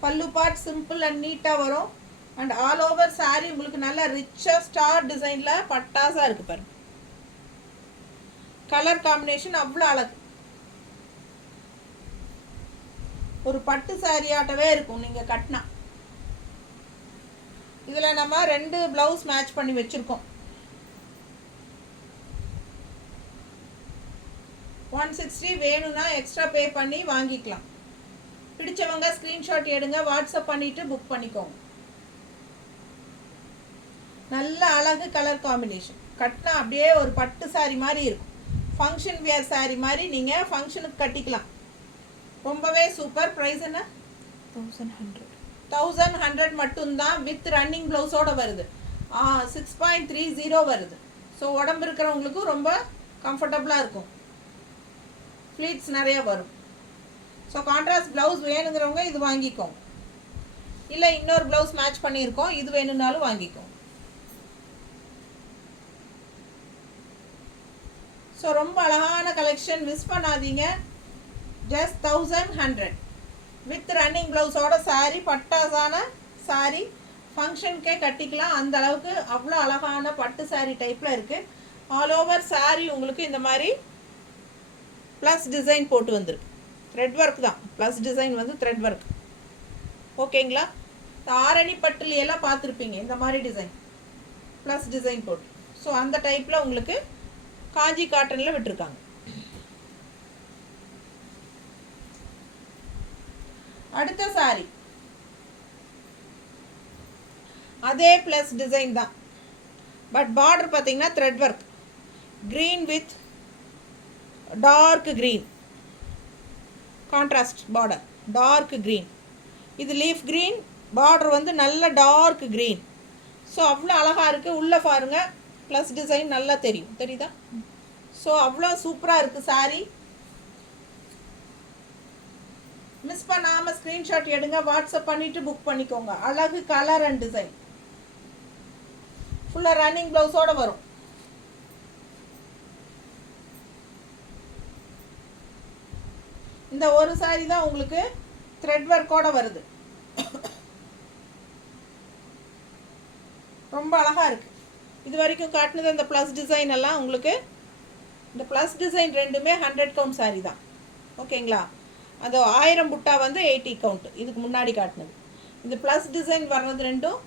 பல்லு பார்ட் சிம்பிள் அண்ட் நீட்டாக வரும். அண்ட் ஆல் ஓவர் சாரீ உங்களுக்கு நல்ல ரிச்சாக ஸ்டார் டிசைனில் பட்டாசாக இருக்குது பாருங்க. கலர் காம்பினேஷன் அவ்வளோ அழகு. ஒரு பட்டு சாரீ ஆட்டவே இருக்கும் நீங்கள் கட்டினா. இதில் நம்ம 2 ப்ளவுஸ் மேட்ச் பண்ணி வச்சுருக்கோம். 160 வேணும்னா எக்ஸ்ட்ரா பே பண்ணி வாங்கிக்கலாம். பிடிச்சவங்க ஸ்க்ரீன்ஷாட் எடுங்க, வாட்ஸ்அப் பண்ணிவிட்டு புக் பண்ணிக்கோங்க. நல்ல அழகு கலர் காம்பினேஷன். கட்டினா அப்படியே ஒரு பட்டு சாரி மாதிரி இருக்கும். ஃபங்க்ஷன் வியர் சாரி மாதிரி நீங்கள் ஃபங்க்ஷனுக்கு கட்டிக்கலாம். ரொம்பவே சூப்பர். ப்ரைஸ் என்ன? 1100 மட்டும்தான். வித் ரன்னிங் ப்ளவுஸோடு வருது. 6.30 வருது. ஸோ உடம்பு இருக்கிறவங்களுக்கும் ரொம்ப கம்ஃபர்டபுளாக இருக்கும். ஃப்ளீட்ஸ் நிறைய வரும். ஸோ கான்ட்ராஸ்ட் ப்ளவுஸ் வேணுங்கிறவங்க இது வாங்கிக்கோங்க. இல்லை இன்னொரு ப்ளவுஸ் மேட்ச் பண்ணியிருக்கோம், இது வேணும்னாலும் வாங்கிக்கோங்க. ஸோ ரொம்ப அழகான கலெக்ஷன், மிஸ் பண்ணாதீங்க. ஜஸ்ட் 1100 வித் ரன்னிங் ப்ளவுஸோட சாரீ. பட்டாசான சாரீ, ஃபங்க்ஷனுக்கே கட்டிக்கலாம். அந்த அளவுக்கு அவ்வளோ அழகான பட்டு சாரீ டைப்பில் இருக்குது. ஆல் ஓவர் சாரீ உங்களுக்கு இந்த மாதிரி ப்ளஸ் டிசைன் போட்டு வந்துருக்கு. த்ரெட் ஒர்க் தான், ப்ளஸ் டிசைன் வந்து த்ரெட் ஒர்க். ஓகேங்களா? ஆரணி பட்டுலையெல்லாம் பார்த்துருப்பீங்க இந்த மாதிரி டிசைன், ப்ளஸ் டிசைன் போட்டு. ஸோ அந்த டைப்பில் உங்களுக்கு காஞ்சி காட்டனில் விட்டுருக்காங்க. அடுத்த சாரி அதே ப்ளஸ் டிசைன் தான். பட் பார்டர் பார்த்தீங்கன்னா thread work. Green with dark green contrast border. Dark green, இது லீஃப் க்ரீன். பார்டர் வந்து நல்ல டார்க் க்ரீன். ஸோ அவ்வளோ அழகாக இருக்குது. உள்ளே பாருங்கள், ப்ளஸ் டிசைன் நல்லா தெரியும், தெரியுதா? ஸோ அவ்வளோ சூப்பராக இருக்குது சாரீ. மிஸ் பண்ணாமல் ஸ்க்ரீன்ஷாட் எடுங்க, வாட்ஸ்அப் பண்ணிவிட்டு புக் பண்ணிக்கோங்க. அழகு கலர் அண்ட் டிசைன். ஃபுல்லாக ரன்னிங் ப்ளவுஸோடு வரும். இந்த ஒரு சாரி தான் உங்களுக்கு த்ரெட் ஒர்க்கோடு வருது. ரொம்ப அழகாக இருக்குது. இது வரைக்கும் காட்டினது அந்த ப்ளஸ் டிசைன் எல்லாம் உங்களுக்கு, இந்த ப்ளஸ் டிசைன் ரெண்டுமே 100 கவுண்ட் சாரி தான். ஓகேங்களா? அது 1000 புட்டா வந்து 80 கவுண்ட். இதுக்கு முன்னாடி காட்டினது. இந்த ப்ளஸ் டிசைன் வர்றது ரெண்டும்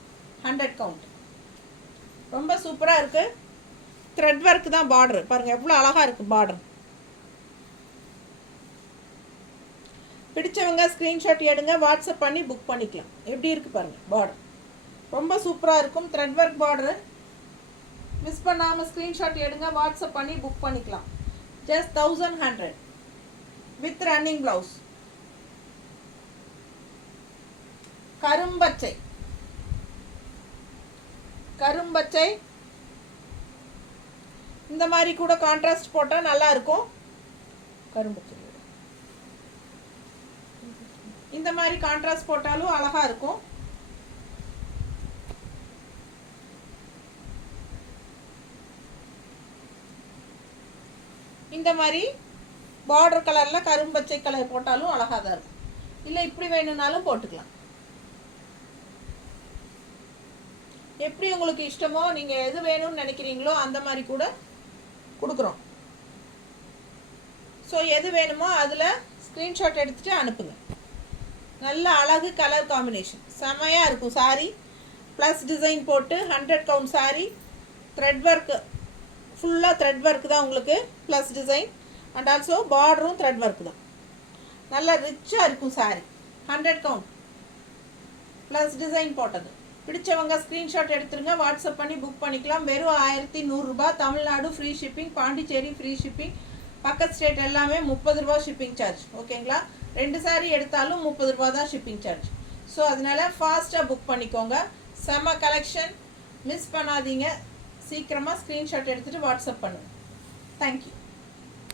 100 கவுண்ட். ரொம்ப சூப்பராக இருக்குது. த்ரெட் ஒர்க் தான் பார்டர். பாருங்கள் எவ்வளோ அழகாக இருக்குது பார்டர். பிடிச்சவங்க ஸ்க்ரீன்ஷாட் எடுங்க, வாட்ஸ்அப் பண்ணி புக் பண்ணிக்கலாம். எப்படி இருக்குது பாருங்கள் பார்டர். ரொம்ப சூப்பராக இருக்கும். Thread work border. மிஸ் பண்ணாமல் ஸ்க்ரீன்ஷாட் எடுங்க, வாட்ஸ்அப் பண்ணி புக் பண்ணிக்கலாம். Just 1100 with running blouse. கரும்பச்சை, கரும்பச்சை இந்த மாதிரி கூட கான்ட்ராஸ்ட் போட்டால் நல்லா இருக்கும். கரும்பச்சை இந்த மாதிரி கான்ட்ராஸ்ட் போட்டாலும் அழகாக இருக்கும். இந்த மாதிரி பார்டர் கலரில் கரும்பச்சை கலர் போட்டாலும் அழகாக தான் இருக்கும். இல்லை இப்படி வேணும்னாலும் போட்டுக்கலாம். எப்படி உங்களுக்கு இஷ்டமோ, நீங்கள் எது வேணும்னு நினைக்கிறீங்களோ அந்த மாதிரி கூட கொடுக்குறோம். ஸோ எது வேணுமோ அதில் ஸ்க்ரீன்ஷாட் எடுத்துகிட்டு அனுப்புங்க. நல்ல அழகு கலர் காம்பினேஷன் செமையாக இருக்கும் சாரீ. ப்ளஸ் டிசைன் போட்டு 100 கவுண்ட் சாரீ. த்ரெட் ஒர்க்கு, ஃபுல்லாக த்ரெட் ஒர்க் தான் உங்களுக்கு. ப்ளஸ் டிசைன் அண்ட் ஆல்சோ பார்டரும் த்ரெட் ஒர்க் தான். நல்லா ரிச்சாக இருக்கும் சாரீ. 100 கவுண்ட் ப்ளஸ் டிசைன் போட்டது. பிடிச்சவங்க ஸ்க்ரீன்ஷாட் எடுத்துருங்க, வாட்ஸ்அப் பண்ணி புக் பண்ணிக்கலாம். வெறும் 1100 ரூபாய். Tamil Nadu free shipping, Pondicherry free shipping, பக்கத்து ஸ்டேட் எல்லாமே 30 ரூபா ஷிப்பிங் சார்ஜ். ஓகேங்களா? 2 சாரீ எடுத்தாலும் 30 ரூபா தான் ஷிப்பிங் சார்ஜ். ஸோ அதனால் ஃபாஸ்ட்டாக புக் பண்ணிக்கோங்க. செம்ம கலெக்ஷன், மிஸ் பண்ணாதீங்க. சீக்கிரமாக ஸ்க்ரீன்ஷாட் எடுத்துகிட்டு வாட்ஸ்அப் பண்ணுங்கள். தேங்க்யூ.